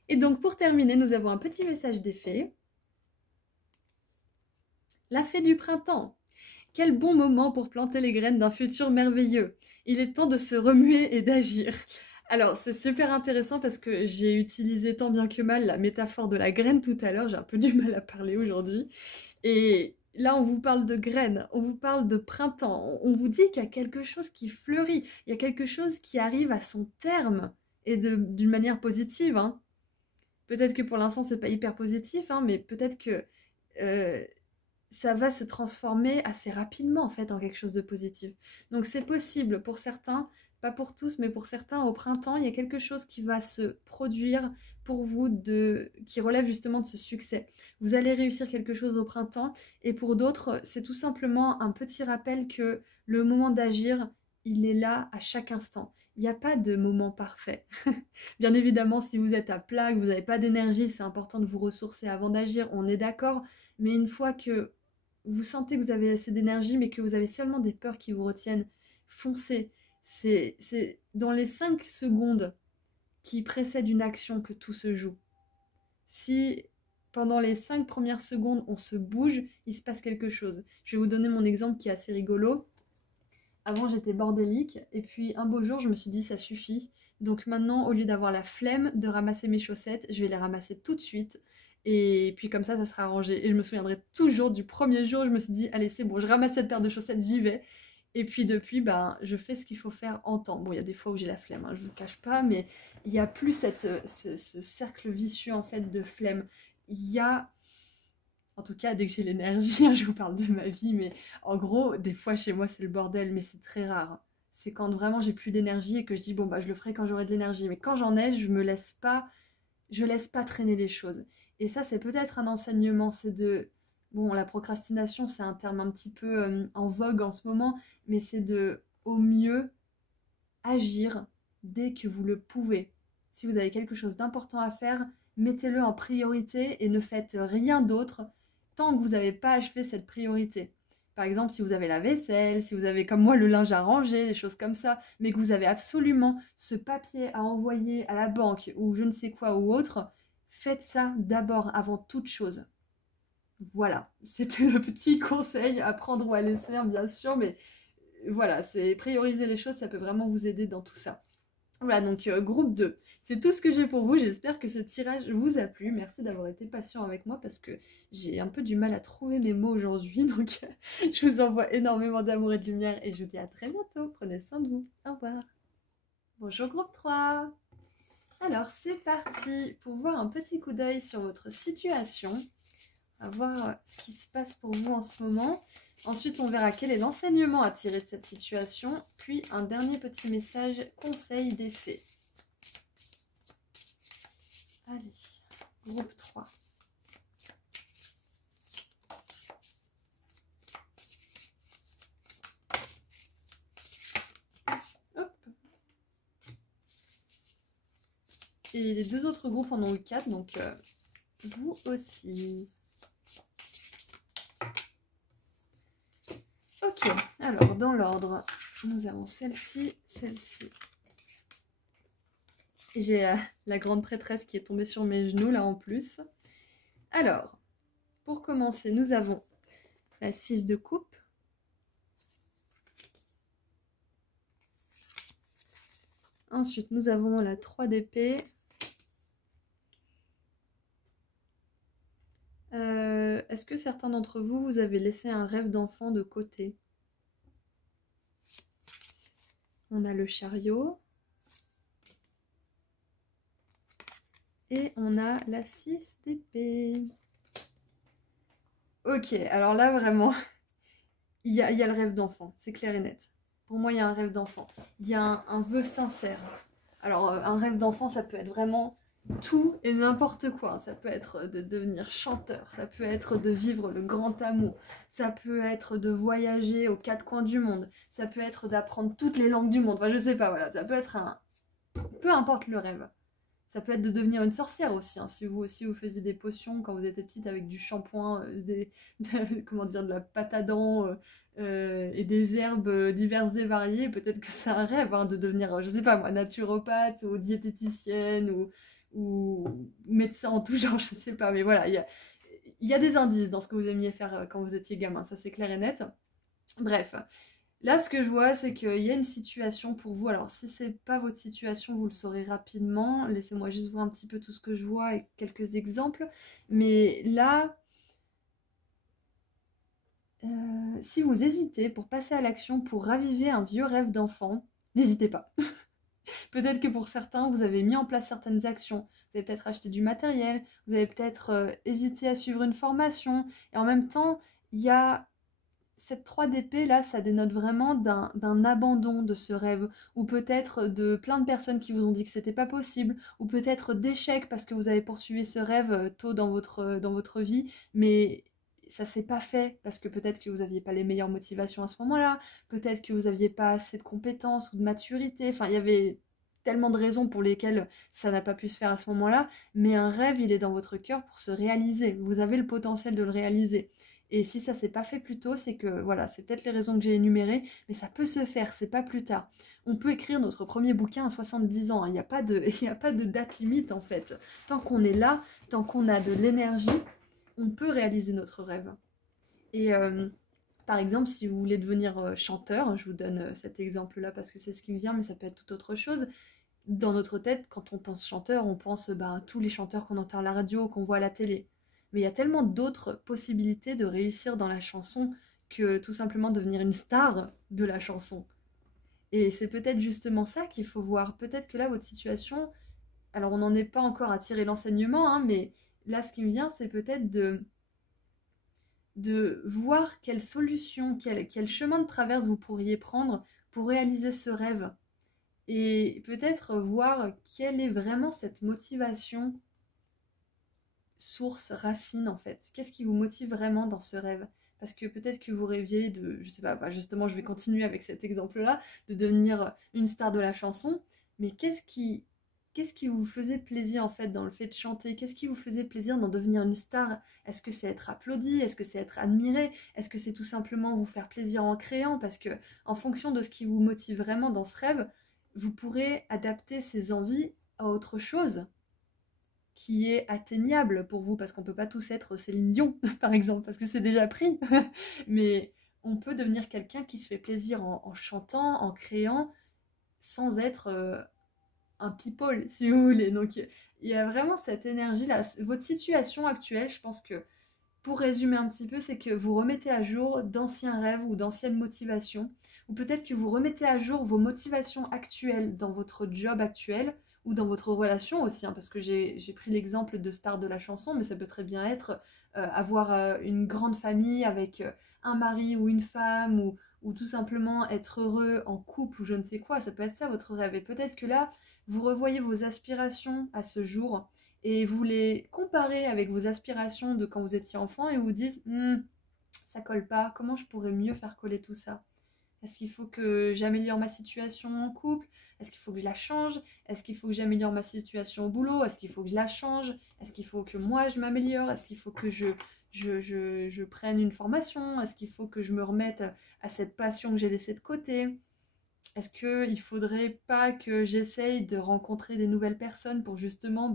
Et donc, pour terminer, nous avons un petit message des fées. La fée du printemps. Quel bon moment pour planter les graines d'un futur merveilleux. Il est temps de se remuer et d'agir. Alors, c'est super intéressant parce que j'ai utilisé tant bien que mal la métaphore de la graine tout à l'heure. J'ai un peu du mal à parler aujourd'hui. Et là, on vous parle de graines, on vous parle de printemps. On vous dit qu'il y a quelque chose qui fleurit. Il y a quelque chose qui arrive à son terme et d'une manière positive. Hein. Peut-être que pour l'instant, c'est pas hyper positif, hein, mais peut-être que ça va se transformer assez rapidement en fait en quelque chose de positif. Donc c'est possible pour certains, pas pour tous, mais pour certains au printemps, il y a quelque chose qui va se produire pour vous qui relève justement de ce succès. Vous allez réussir quelque chose au printemps et pour d'autres, c'est tout simplement un petit rappel que le moment d'agir, il est là à chaque instant. Il n'y a pas de moment parfait. Bien évidemment, si vous êtes à plat, que vous n'avez pas d'énergie, c'est important de vous ressourcer avant d'agir, on est d'accord, mais une fois que vous sentez que vous avez assez d'énergie, mais que vous avez seulement des peurs qui vous retiennent, foncez. C'est dans les 5 secondes qui précèdent une action que tout se joue. Si pendant les 5 premières secondes, on se bouge, il se passe quelque chose. Je vais vous donner mon exemple qui est assez rigolo. Avant, j'étais bordélique, et puis un beau jour, je me suis dit, ça suffit. Donc maintenant, au lieu d'avoir la flemme de ramasser mes chaussettes, je vais les ramasser tout de suite. Et puis comme ça sera rangé. Et je me souviendrai toujours du premier jour où je me suis dit, allez, c'est bon, je ramasse cette paire de chaussettes, j'y vais. Et puis depuis, ben, je fais ce qu'il faut faire en temps. Bon, il y a des fois où j'ai la flemme, hein, je vous cache pas, mais il n'y a plus ce cercle vicieux en fait de flemme. Il y a, en tout cas, dès que j'ai l'énergie, hein, je vous parle de ma vie, mais en gros, des fois chez moi c'est le bordel, mais c'est très rare. C'est quand vraiment j'ai plus d'énergie et que je dis, bon, bah, je le ferai quand j'aurai de l'énergie. Mais quand j'en ai, je laisse pas traîner les choses. Et ça, c'est peut-être un enseignement, c'est de... Bon, la procrastination, c'est un terme un petit peu en vogue en ce moment, mais c'est de, au mieux, agir dès que vous le pouvez. Si vous avez quelque chose d'important à faire, mettez-le en priorité et ne faites rien d'autre tant que vous n'avez pas achevé cette priorité. Par exemple, si vous avez la vaisselle, si vous avez comme moi le linge à ranger, des choses comme ça, mais que vous avez absolument ce papier à envoyer à la banque ou je ne sais quoi ou autre, faites ça d'abord avant toute chose. Voilà, c'était le petit conseil à prendre ou à laisser, hein, bien sûr, mais voilà, c'est prioriser les choses, ça peut vraiment vous aider dans tout ça. Voilà, donc groupe 2. C'est tout ce que j'ai pour vous. J'espère que ce tirage vous a plu. Merci d'avoir été patient avec moi parce que j'ai un peu du mal à trouver mes mots aujourd'hui. Donc je vous envoie énormément d'amour et de lumière et je vous dis à très bientôt. Prenez soin de vous. Au revoir. Bonjour groupe 3. Alors, c'est parti pour voir un petit coup d'œil sur votre situation. On va voir ce qui se passe pour vous en ce moment. Ensuite, on verra quel est l'enseignement à tirer de cette situation. Puis, un dernier petit message, conseil d'effet. Allez, groupe 3. Hop. Et les deux autres groupes en ont eu 4, donc vous aussi. Ok, alors dans l'ordre, nous avons celle-ci, celle-ci. Et j'ai la grande prêtresse qui est tombée sur mes genoux là en plus. Alors, pour commencer, nous avons la 6 de coupe. Ensuite, nous avons la 3 d'épée. Est-ce que certains d'entre vous, vous avez laissé un rêve d'enfant de côté? On a le chariot. Et on a la 6 d'épée. Ok, alors là vraiment, il y a le rêve d'enfant, c'est clair et net. Pour moi, il y a un rêve d'enfant. Il y a un vœu sincère. Alors, un rêve d'enfant, ça peut être vraiment tout et n'importe quoi. Ça peut être de devenir chanteur, ça peut être de vivre le grand amour, ça peut être de voyager aux 4 coins du monde, ça peut être d'apprendre toutes les langues du monde. Enfin, je sais pas, voilà, ça peut être un... Peu importe le rêve. Ça peut être de devenir une sorcière aussi, hein. Si vous aussi vous faisiez des potions quand vous étiez petite avec du shampoing, comment dire, de la pâte à dents et des herbes diverses et variées, peut-être que c'est un rêve hein, de devenir, je sais pas moi, naturopathe ou diététicienne ou médecin en tout genre, je sais pas. Mais voilà, il y a des indices dans ce que vous aimiez faire quand vous étiez gamin, ça c'est clair et net. Bref. Là, ce que je vois, c'est qu'il y a une situation pour vous. Alors, si c'est pas votre situation, vous le saurez rapidement. Laissez-moi juste voir un petit peu tout ce que je vois et quelques exemples. Mais là, si vous hésitez pour passer à l'action, pour raviver un vieux rêve d'enfant, n'hésitez pas. Peut-être que pour certains, vous avez mis en place certaines actions. Vous avez peut-être acheté du matériel, vous avez peut-être hésité à suivre une formation. Et en même temps, il y a... Cette 3 d'épée là, ça dénote vraiment d'un abandon de ce rêve, ou peut-être de plein de personnes qui vous ont dit que c'était pas possible, ou peut-être d'échecs parce que vous avez poursuivi ce rêve tôt dans votre vie, mais ça s'est pas fait parce que peut-être que vous aviez pas les meilleures motivations à ce moment-là, peut-être que vous aviez pas assez de compétences ou de maturité, enfin il y avait tellement de raisons pour lesquelles ça n'a pas pu se faire à ce moment-là, mais un rêve, il est dans votre cœur pour se réaliser, vous avez le potentiel de le réaliser. Et si ça s'est pas fait plus tôt, c'est que voilà, c'est peut-être les raisons que j'ai énumérées, mais ça peut se faire, c'est pas plus tard. On peut écrire notre premier bouquin à 70 ans, hein. Il n'y a pas de date limite en fait. Tant qu'on est là, tant qu'on a de l'énergie, on peut réaliser notre rêve. Et par exemple, si vous voulez devenir chanteur, je vous donne cet exemple-là parce que c'est ce qui me vient, mais ça peut être tout autre chose. Dans notre tête, quand on pense chanteur, on pense à tous les chanteurs qu'on entend à la radio, qu'on voit à la télé. Mais il y a tellement d'autres possibilités de réussir dans la chanson que tout simplement devenir une star de la chanson. Et c'est peut-être justement ça qu'il faut voir. Peut-être que là, votre situation, alors on n'en est pas encore à tirer l'enseignement, hein, mais là, ce qui me vient, c'est peut-être de voir quelle solution, quel chemin de traverse vous pourriez prendre pour réaliser ce rêve. Et peut-être voir quelle est vraiment cette motivation source, racine en fait. Qu'est-ce qui vous motive vraiment dans ce rêve? Parce que peut-être que vous rêviez de, je sais pas, justement je vais continuer avec cet exemple-là, de devenir une star de la chanson, mais qu'est-ce qui vous faisait plaisir en fait dans le fait de chanter? Qu'est-ce qui vous faisait plaisir d'en devenir une star? Est-ce que c'est être applaudi? Est-ce que c'est être admiré? Est-ce que c'est tout simplement vous faire plaisir en créant? Parce que en fonction de ce qui vous motive vraiment dans ce rêve, vous pourrez adapter ces envies à autre chose qui est atteignable pour vous, parce qu'on peut pas tous être Céline Dion, par exemple, parce que c'est déjà pris. Mais on peut devenir quelqu'un qui se fait plaisir en chantant, en créant, sans être un people, si vous voulez. Donc, il y a vraiment cette énergie-là. Votre situation actuelle, je pense que, pour résumer un petit peu, c'est que vous remettez à jour d'anciens rêves ou d'anciennes motivations, ou peut-être que vous remettez à jour vos motivations actuelles dans votre job actuel, ou dans votre relation aussi, hein, parce que j'ai pris l'exemple de star de la chanson, mais ça peut très bien être avoir une grande famille avec un mari ou une femme, ou tout simplement être heureux en couple ou je ne sais quoi, ça peut être ça votre rêve. Et peut-être que là, vous revoyez vos aspirations à ce jour et vous les comparez avec vos aspirations de quand vous étiez enfant et vous dites ça colle pas, comment je pourrais mieux faire coller tout ça? Est-ce qu'il faut que j'améliore ma situation en couple? Est-ce qu'il faut que je la change? Est-ce qu'il faut que j'améliore ma situation au boulot? Est-ce qu'il faut que je la change? Est-ce qu'il faut que moi je m'améliore? Est-ce qu'il faut que je prenne une formation? Est-ce qu'il faut que je me remette à cette passion que j'ai laissée de côté? Est-ce qu'il ne faudrait pas que j'essaye de rencontrer des nouvelles personnes pour justement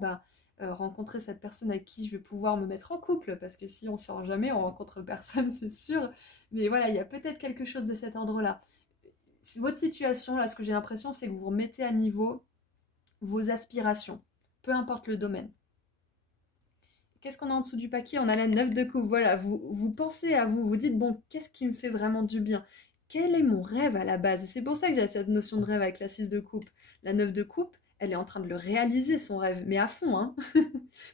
rencontrer cette personne avec qui je vais pouvoir me mettre en couple? Parce que si on ne sort jamais, on rencontre personne, c'est sûr. Mais voilà, il y a peut-être quelque chose de cet ordre-là. Votre situation, là, ce que j'ai l'impression, c'est que vous remettez à niveau vos aspirations, peu importe le domaine. Qu'est-ce qu'on a en dessous du paquet? On a la 9 de coupe. Voilà, vous pensez à vous, vous dites, bon, qu'est-ce qui me fait vraiment du bien? Quel est mon rêve à la base? C'est pour ça que j'ai cette notion de rêve avec la 6 de coupe. La 9 de coupe, elle est en train de le réaliser, son rêve, mais à fond, hein.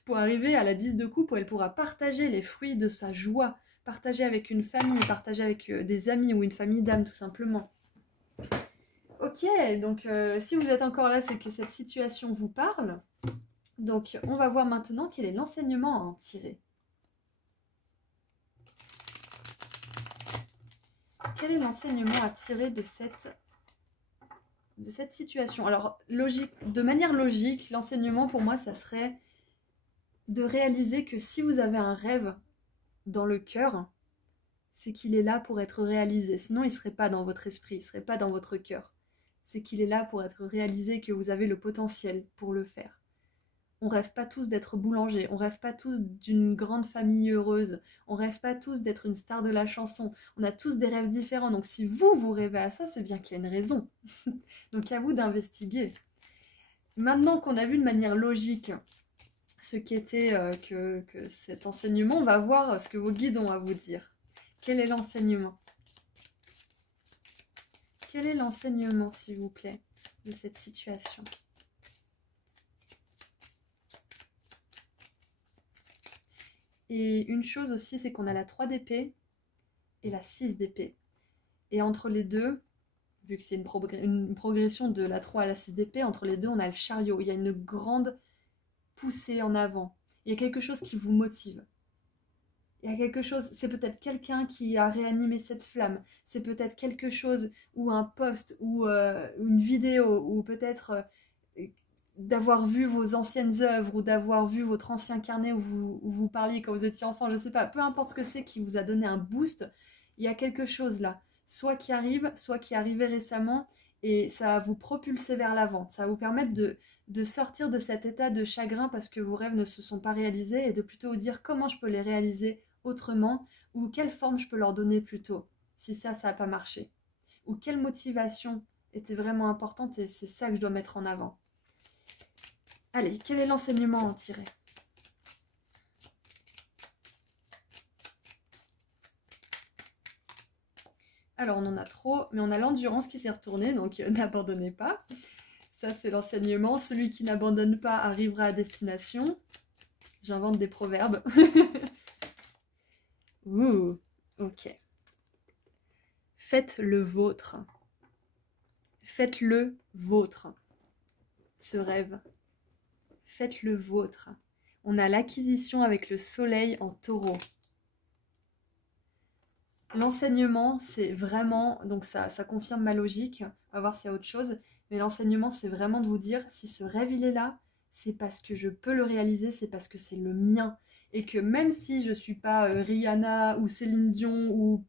Pour arriver à la 10 de coupe où elle pourra partager les fruits de sa joie, partager avec une famille, partager avec des amis ou une famille d'âmes, tout simplement. Ok, donc si vous êtes encore là, c'est que cette situation vous parle. Donc, on va voir maintenant quel est l'enseignement à en tirer. Quel est l'enseignement à tirer de cette situation? Alors, de manière logique, l'enseignement pour moi, ça serait de réaliser que si vous avez un rêve dans le cœur, c'est qu'il est là pour être réalisé. Sinon, il ne serait pas dans votre esprit, il ne serait pas dans votre cœur. C'est qu'il est là pour être réalisé, que vous avez le potentiel pour le faire. On rêve pas tous d'être boulanger, on rêve pas tous d'une grande famille heureuse, on rêve pas tous d'être une star de la chanson. On a tous des rêves différents, donc si vous rêvez à ça, c'est bien qu'il y a une raison. Donc à vous d'investiguer. Maintenant qu'on a vu de manière logique ce qu'était que cet enseignement, on va voir ce que vos guides ont à vous dire. Quel est l'enseignement? Quel est l'enseignement, s'il vous plaît, de cette situation? Et une chose aussi, c'est qu'on a la 3 d'épée et la 6 d'épée. Et entre les deux, vu que c'est une progression de la 3 à la 6 d'épée, entre les deux, on a le chariot. Il y a une grande poussée en avant. Il y a quelque chose qui vous motive. Il y a quelque chose, c'est peut-être quelqu'un qui a réanimé cette flamme. C'est peut-être quelque chose, ou un post, ou une vidéo, ou peut-être d'avoir vu vos anciennes œuvres ou d'avoir vu votre ancien carnet où vous parliez quand vous étiez enfant, je sais pas, peu importe ce que c'est qui vous a donné un boost, il y a quelque chose là, soit qui arrive, soit qui est arrivé récemment et ça va vous propulser vers l'avant, ça va vous permettre de sortir de cet état de chagrin parce que vos rêves ne se sont pas réalisés et de plutôt vous dire comment je peux les réaliser autrement ou quelle forme je peux leur donner plutôt si ça n'a pas marché ou quelle motivation était vraiment importante et c'est ça que je dois mettre en avant. Allez, quel est l'enseignement à en tirer? Alors, on en a trop, mais on a l'endurance qui s'est retournée, donc n'abandonnez pas. Ça, c'est l'enseignement. Celui qui n'abandonne pas arrivera à destination. J'invente des proverbes. Ouh, ok. Faites le vôtre. Faites-le vôtre. Ce rêve. Faites le vôtre. On a l'acquisition avec le soleil en taureau. L'enseignement, c'est vraiment, donc ça confirme ma logique, on va voir s'il y a autre chose, mais l'enseignement, c'est vraiment de vous dire, si ce rêve, il est là, c'est parce que je peux le réaliser, c'est parce que c'est le mien. Et que même si je ne suis pas Rihanna ou Céline Dion ou,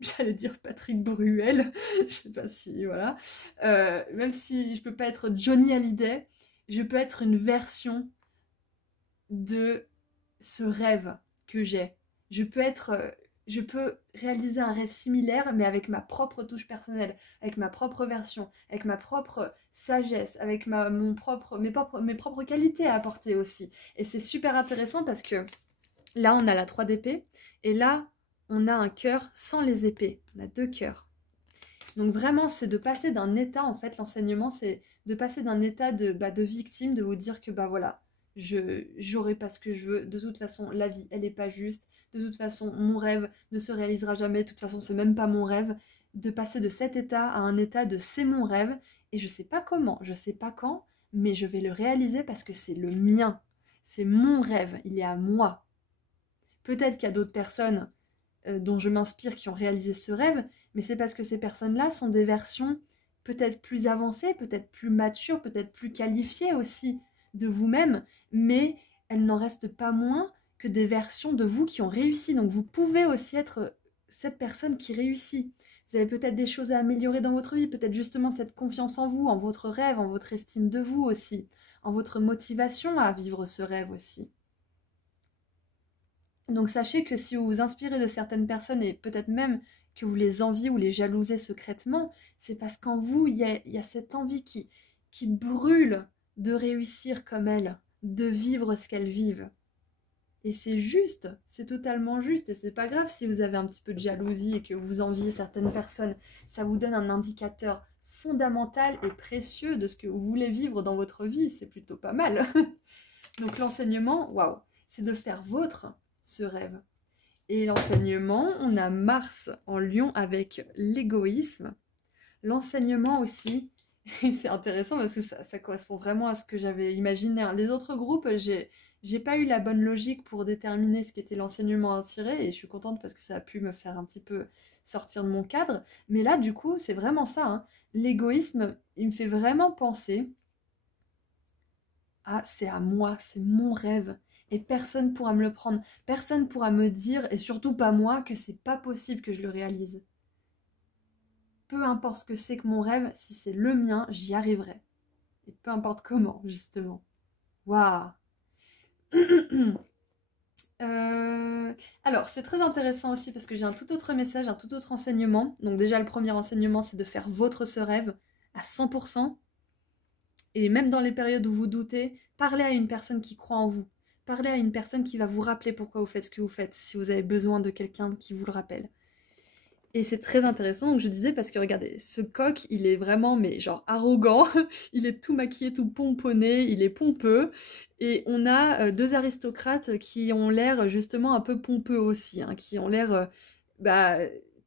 j'allais dire Patrick Bruel, je sais pas si, voilà, même si je peux pas être Johnny Hallyday, je peux être une version de ce rêve que j'ai. Je peux réaliser un rêve similaire, mais avec ma propre touche personnelle, avec ma propre version, avec ma propre sagesse, avec mes propres qualités à apporter aussi. Et c'est super intéressant parce que là, on a la 3 d'épée, et là, on a un cœur sans les épées. On a 2 cœurs. Donc vraiment, c'est de passer d'un état, en fait, l'enseignement, c'est de passer d'un état de victime, de vous dire que bah voilà, j'aurai pas ce que je veux, de toute façon, la vie, elle est pas juste, de toute façon, mon rêve ne se réalisera jamais, de toute façon, c'est même pas mon rêve, de passer de cet état à un état de c'est mon rêve, et je sais pas comment, je sais pas quand, mais je vais le réaliser parce que c'est le mien, c'est mon rêve, il est à moi. Peut-être qu'il y a d'autres personnes dont je m'inspire qui ont réalisé ce rêve, mais c'est parce que ces personnes-là sont des versions peut-être plus avancées, peut-être plus matures, peut-être plus qualifiées aussi de vous-même, mais elles n'en restent pas moins que des versions de vous qui ont réussi. Donc vous pouvez aussi être cette personne qui réussit. Vous avez peut-être des choses à améliorer dans votre vie, peut-être justement cette confiance en vous, en votre rêve, en votre estime de vous aussi, en votre motivation à vivre ce rêve aussi. Donc sachez que si vous vous inspirez de certaines personnes et peut-être même que vous les enviez ou les jalousez secrètement, c'est parce qu'en vous, il y a cette envie qui brûle de réussir comme elles, de vivre ce qu'elles vivent. Et c'est juste, c'est totalement juste, et c'est pas grave si vous avez un petit peu de jalousie et que vous enviez certaines personnes. Ça vous donne un indicateur fondamental et précieux de ce que vous voulez vivre dans votre vie, c'est plutôt pas mal. Donc l'enseignement, waouh, c'est de faire vôtre ce rêve. Et l'enseignement, on a Mars en Lion avec l'égoïsme. L'enseignement aussi, et c'est intéressant parce que ça correspond vraiment à ce que j'avais imaginé. Les autres groupes, j'ai pas eu la bonne logique pour déterminer ce qu'était l'enseignement à tirer, et je suis contente parce que ça a pu me faire un petit peu sortir de mon cadre. Mais là, du coup, c'est vraiment ça, hein. L'égoïsme, il me fait vraiment penser à c'est à moi, c'est mon rêve. Et personne pourra me le prendre. Personne pourra me dire, et surtout pas moi, que c'est pas possible que je le réalise. Peu importe ce que c'est que mon rêve, si c'est le mien, j'y arriverai. Et peu importe comment, justement. Waouh. Alors, c'est très intéressant aussi parce que j'ai un tout autre message, un tout autre enseignement. Donc déjà, le premier enseignement, c'est de faire votre ce rêve à 100%. Et même dans les périodes où vous doutez, parlez à une personne qui croit en vous. Parlez à une personne qui va vous rappeler pourquoi vous faites ce que vous faites, si vous avez besoin de quelqu'un qui vous le rappelle. Et c'est très intéressant, donc je disais, parce que regardez, ce coq, il est vraiment, mais genre arrogant, il est tout maquillé, tout pomponné, il est pompeux, et on a deux aristocrates qui ont l'air justement un peu pompeux aussi, hein, qui ont l'air, bah,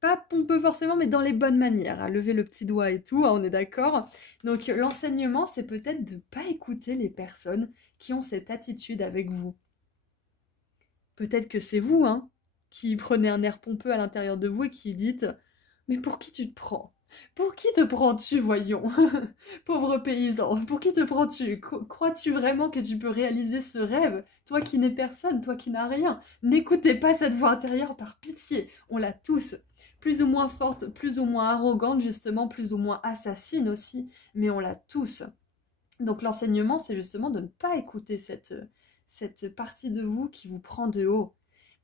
pas pompeux forcément, mais dans les bonnes manières, à lever le petit doigt et tout, hein, on est d'accord. Donc l'enseignement, c'est peut-être de ne pas écouter les personnes qui ont cette attitude avec vous. Peut-être que c'est vous, hein, qui prenez un air pompeux à l'intérieur de vous et qui dites « Mais pour qui tu te prends? Pour qui te prends-tu, voyons? Pauvre paysan, pour qui te prends-tu? Crois-tu vraiment que tu peux réaliser ce rêve? Toi qui n'es personne, toi qui n'as rien. N'écoutez pas cette voix intérieure par pitié, on l'a tous. Plus ou moins forte, plus ou moins arrogante, justement, plus ou moins assassine aussi, mais on l'a tous. Donc l'enseignement, c'est justement de ne pas écouter cette partie de vous qui vous prend de haut,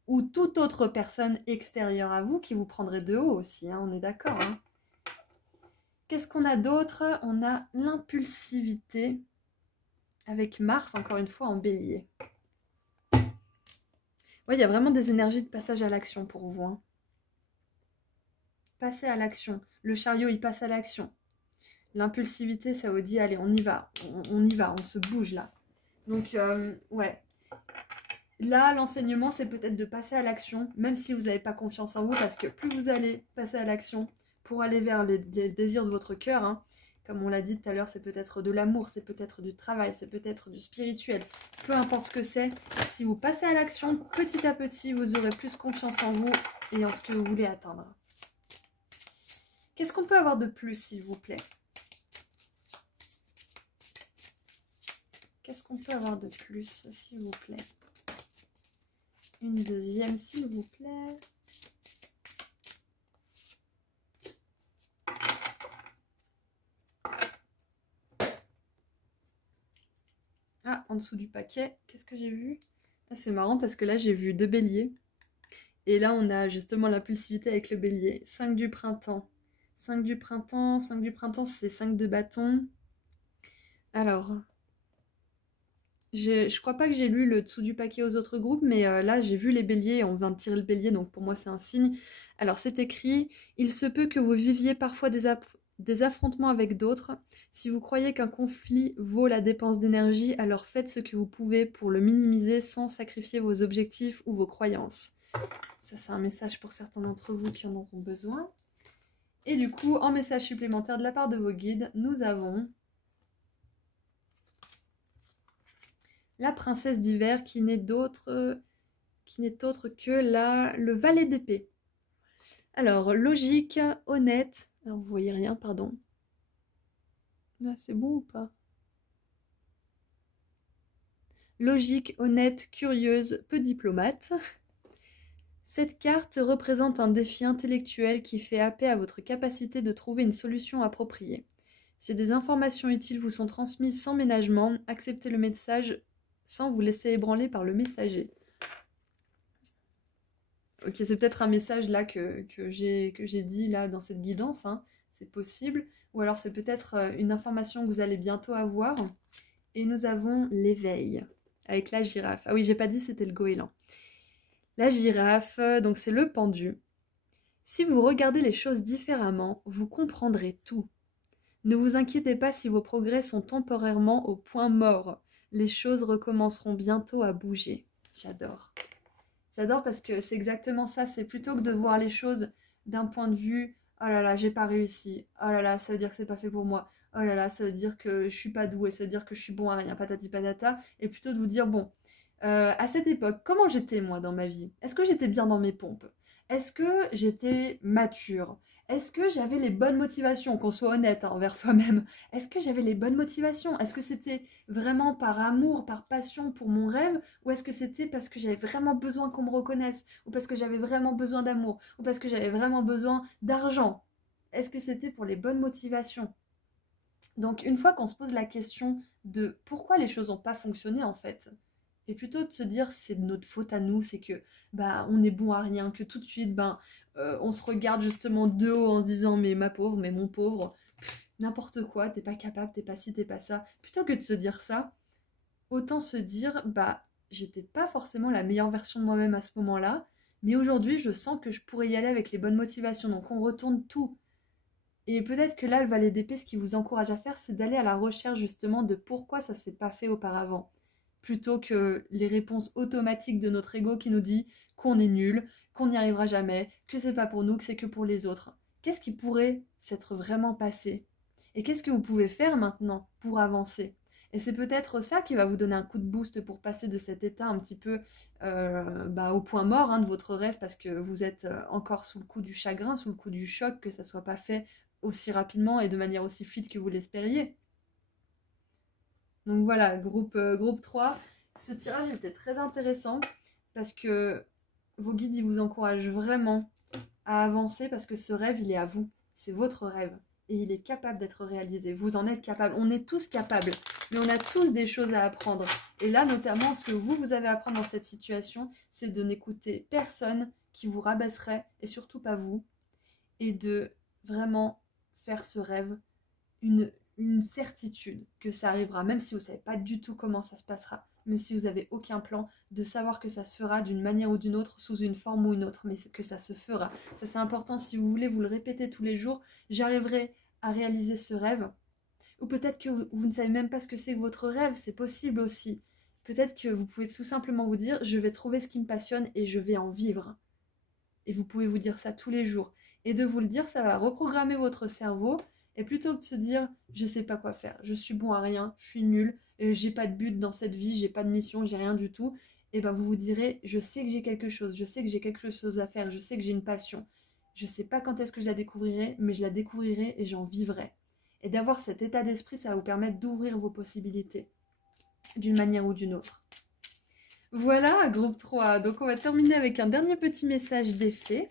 ou toute autre personne extérieure à vous qui vous prendrait de haut aussi, hein, on est d'accord, hein. Qu'est-ce qu'on a d'autre? On a l'impulsivité avec Mars, encore une fois, en bélier. Ouais, il y a vraiment des énergies de passage à l'action pour vous, hein. Passer à l'action. Le chariot, il passe à l'action. L'impulsivité, ça vous dit, allez, on y va, on y va, on se bouge là. Donc, ouais. Là, l'enseignement, c'est peut-être de passer à l'action, même si vous n'avez pas confiance en vous, parce que plus vous allez passer à l'action pour aller vers les désirs de votre cœur, hein, comme on l'a dit tout à l'heure, c'est peut-être de l'amour, c'est peut-être du travail, c'est peut-être du spirituel, peu importe ce que c'est, si vous passez à l'action, petit à petit, vous aurez plus confiance en vous et en ce que vous voulez atteindre. Qu'est-ce qu'on peut avoir de plus, s'il vous plaît? Qu'est-ce qu'on peut avoir de plus, s'il vous plaît? Une deuxième, s'il vous plaît. Ah, en dessous du paquet, qu'est-ce que j'ai vu? Ah, c'est marrant parce que là, j'ai vu 2 béliers. Et là, on a justement l'impulsivité avec le bélier. 5 du printemps. 5 du printemps, 5 du printemps, c'est 5 de bâton. Alors, je crois pas que j'ai lu le dessous du paquet aux autres groupes, mais là, j'ai vu les béliers, on vient de tirer le bélier, donc pour moi, c'est un signe. Alors c'est écrit, il se peut que vous viviez parfois des affrontements avec d'autres. Si vous croyez qu'un conflit vaut la dépense d'énergie, alors faites ce que vous pouvez pour le minimiser sans sacrifier vos objectifs ou vos croyances. Ça c'est un message pour certains d'entre vous qui en auront besoin. Et du coup, en message supplémentaire de la part de vos guides, nous avons la princesse d'hiver qui n'est autre que le valet d'épée. Alors, logique, honnête. Alors, vous voyez rien, pardon. Là, c'est bon ou pas? Logique, honnête, curieuse, peu diplomate. Cette carte représente un défi intellectuel qui fait appel à votre capacité de trouver une solution appropriée. Si des informations utiles vous sont transmises sans ménagement, acceptez le message sans vous laisser ébranler par le messager. Ok, c'est peut-être un message là que j'ai dit là dans cette guidance, hein. C'est possible. Ou alors c'est peut-être une information que vous allez bientôt avoir. Et nous avons l'éveil avec la girafe. Ah oui, j'ai pas dit c'était le goéland. La girafe, donc c'est le pendu. Si vous regardez les choses différemment, vous comprendrez tout. Ne vous inquiétez pas si vos progrès sont temporairement au point mort. Les choses recommenceront bientôt à bouger. J'adore. J'adore parce que c'est exactement ça. C'est plutôt que de voir les choses d'un point de vue « Oh là là, j'ai pas réussi. Oh là là, ça veut dire que c'est pas fait pour moi. Oh là là, ça veut dire que je suis pas douée. Ça veut dire que je suis bon à rien. Patati patata. » Et plutôt de vous dire « Bon, à cette époque, comment j'étais moi dans ma vie? Est-ce que j'étais bien dans mes pompes? Est-ce que j'étais mature? Est-ce que j'avais les bonnes motivations? Qu'on soit honnête hein, envers soi-même. Est-ce que j'avais les bonnes motivations? Est-ce que c'était vraiment par amour, par passion pour mon rêve? Ou est-ce que c'était parce que j'avais vraiment besoin qu'on me reconnaisse? Ou parce que j'avais vraiment besoin d'amour? Ou parce que j'avais vraiment besoin d'argent? Est-ce que c'était pour les bonnes motivations? Donc une fois qu'on se pose la question de pourquoi les choses n'ont pas fonctionné en fait, et plutôt de se dire c'est de notre faute à nous, c'est que bah on est bon à rien, que tout de suite on se regarde justement de haut en se disant mais ma pauvre, mais mon pauvre, n'importe quoi, t'es pas capable, t'es pas ci, t'es pas ça. Plutôt que de se dire ça, autant se dire bah j'étais pas forcément la meilleure version de moi-même à ce moment-là, mais aujourd'hui je sens que je pourrais y aller avec les bonnes motivations. Donc on retourne tout. Et peut-être que là, le valet d'épée, ce qui vous encourage à faire, c'est d'aller à la recherche justement de pourquoi ça s'est pas fait auparavant. Plutôt que les réponses automatiques de notre ego qui nous dit qu'on est nul, qu'on n'y arrivera jamais, que c'est pas pour nous, que c'est que pour les autres. Qu'est-ce qui pourrait s'être vraiment passé? Et qu'est-ce que vous pouvez faire maintenant pour avancer? Et c'est peut-être ça qui va vous donner un coup de boost pour passer de cet état un petit peu au point mort hein, de votre rêve parce que vous êtes encore sous le coup du chagrin, sous le coup du choc que ça soit pas fait aussi rapidement et de manière aussi fluide que vous l'espériez. Donc voilà, groupe 3. Ce tirage était très intéressant parce que vos guides ils vous encouragent vraiment à avancer parce que ce rêve, il est à vous. C'est votre rêve et il est capable d'être réalisé. Vous en êtes capable. On est tous capables, mais on a tous des choses à apprendre. Et là, notamment, ce que vous avez à apprendre dans cette situation, c'est de n'écouter personne qui vous rabaisserait et surtout pas vous et de vraiment faire ce rêve une certitude que ça arrivera, même si vous ne savez pas du tout comment ça se passera, même si vous n'avez aucun plan, de savoir que ça se fera d'une manière ou d'une autre, sous une forme ou une autre, mais que ça se fera. Ça c'est important, si vous voulez vous le répéter tous les jours, j'arriverai à réaliser ce rêve. Ou peut-être que vous ne savez même pas ce que c'est que votre rêve, c'est possible aussi. Peut-être que vous pouvez tout simplement vous dire, je vais trouver ce qui me passionne et je vais en vivre. Et vous pouvez vous dire ça tous les jours. Et de vous le dire, ça va reprogrammer votre cerveau. Et plutôt que de se dire, je sais pas quoi faire, je suis bon à rien, je suis nul, j'ai pas de but dans cette vie, j'ai pas de mission, j'ai rien du tout, et ben vous vous direz, je sais que j'ai quelque chose, je sais que j'ai quelque chose à faire, je sais que j'ai une passion. Je sais pas quand est-ce que je la découvrirai, mais je la découvrirai et j'en vivrai. Et d'avoir cet état d'esprit, ça va vous permettre d'ouvrir vos possibilités, d'une manière ou d'une autre. Voilà, groupe 3. Donc on va terminer avec un dernier petit message d'effet.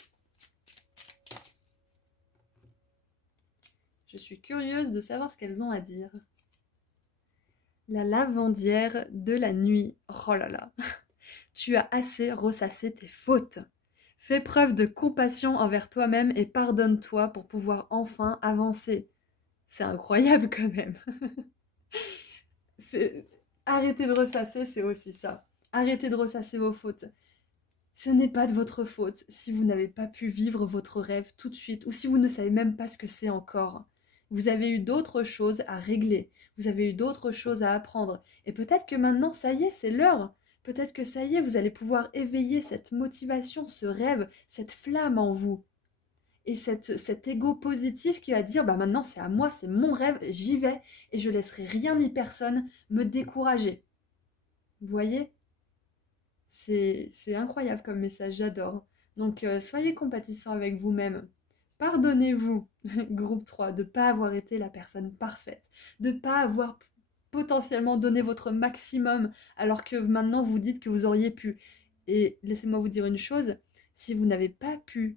Je suis curieuse de savoir ce qu'elles ont à dire. La lavandière de la nuit. Oh là là. Tu as assez ressassé tes fautes. Fais preuve de compassion envers toi-même et pardonne-toi pour pouvoir enfin avancer. C'est incroyable quand même. Arrêtez de ressasser, c'est aussi ça. Arrêtez de ressasser vos fautes. Ce n'est pas de votre faute si vous n'avez pas pu vivre votre rêve tout de suite ou si vous ne savez même pas ce que c'est encore. Vous avez eu d'autres choses à régler, vous avez eu d'autres choses à apprendre. Et peut-être que maintenant, ça y est, c'est l'heure. Peut-être que ça y est, vous allez pouvoir éveiller cette motivation, ce rêve, cette flamme en vous. Et cet ego positif qui va dire, bah maintenant c'est à moi, c'est mon rêve, j'y vais et je laisserai rien ni personne me décourager. Vous voyez? C'est incroyable comme message, j'adore. Donc soyez compatissants avec vous-même. Pardonnez-vous, groupe 3, de ne pas avoir été la personne parfaite, de ne pas avoir potentiellement donné votre maximum alors que maintenant vous dites que vous auriez pu. Et laissez-moi vous dire une chose, si vous n'avez pas pu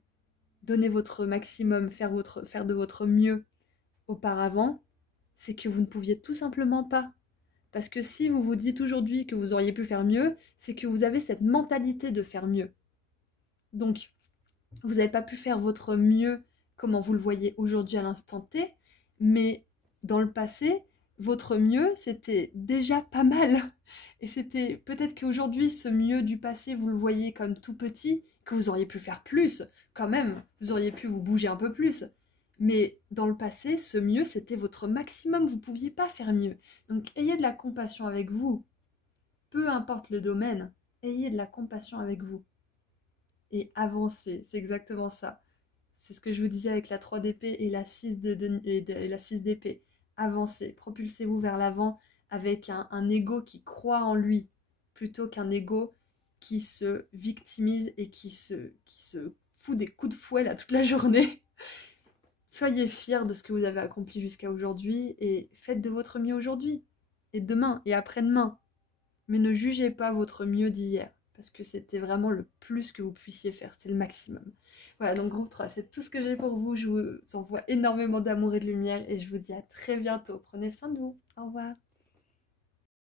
donner votre maximum, faire de votre mieux auparavant, c'est que vous ne pouviez tout simplement pas. Parce que si vous vous dites aujourd'hui que vous auriez pu faire mieux, c'est que vous avez cette mentalité de faire mieux. Donc, vous n'avez pas pu faire votre mieux comment vous le voyez aujourd'hui à l'instant T, mais dans le passé, votre mieux, c'était déjà pas mal. Et c'était peut-être qu'aujourd'hui, ce mieux du passé, vous le voyez comme tout petit, que vous auriez pu faire plus, quand même, vous auriez pu vous bouger un peu plus. Mais dans le passé, ce mieux, c'était votre maximum, vous ne pouviez pas faire mieux. Donc ayez de la compassion avec vous. Peu importe le domaine, ayez de la compassion avec vous. Et avancez, c'est exactement ça. C'est ce que je vous disais avec la 3 d'épée et la 6 et la 6 d'épée. Avancez, propulsez-vous vers l'avant avec un ego qui croit en lui, plutôt qu'un ego qui se victimise et qui se fout des coups de fouet là toute la journée. Soyez fiers de ce que vous avez accompli jusqu'à aujourd'hui et faites de votre mieux aujourd'hui, et demain, et après-demain. Mais ne jugez pas votre mieux d'hier, parce que c'était vraiment le plus que vous puissiez faire, c'est le maximum. Voilà, donc groupe 3, c'est tout ce que j'ai pour vous. Je vous envoie énormément d'amour et de lumière, et je vous dis à très bientôt. Prenez soin de vous. Au revoir.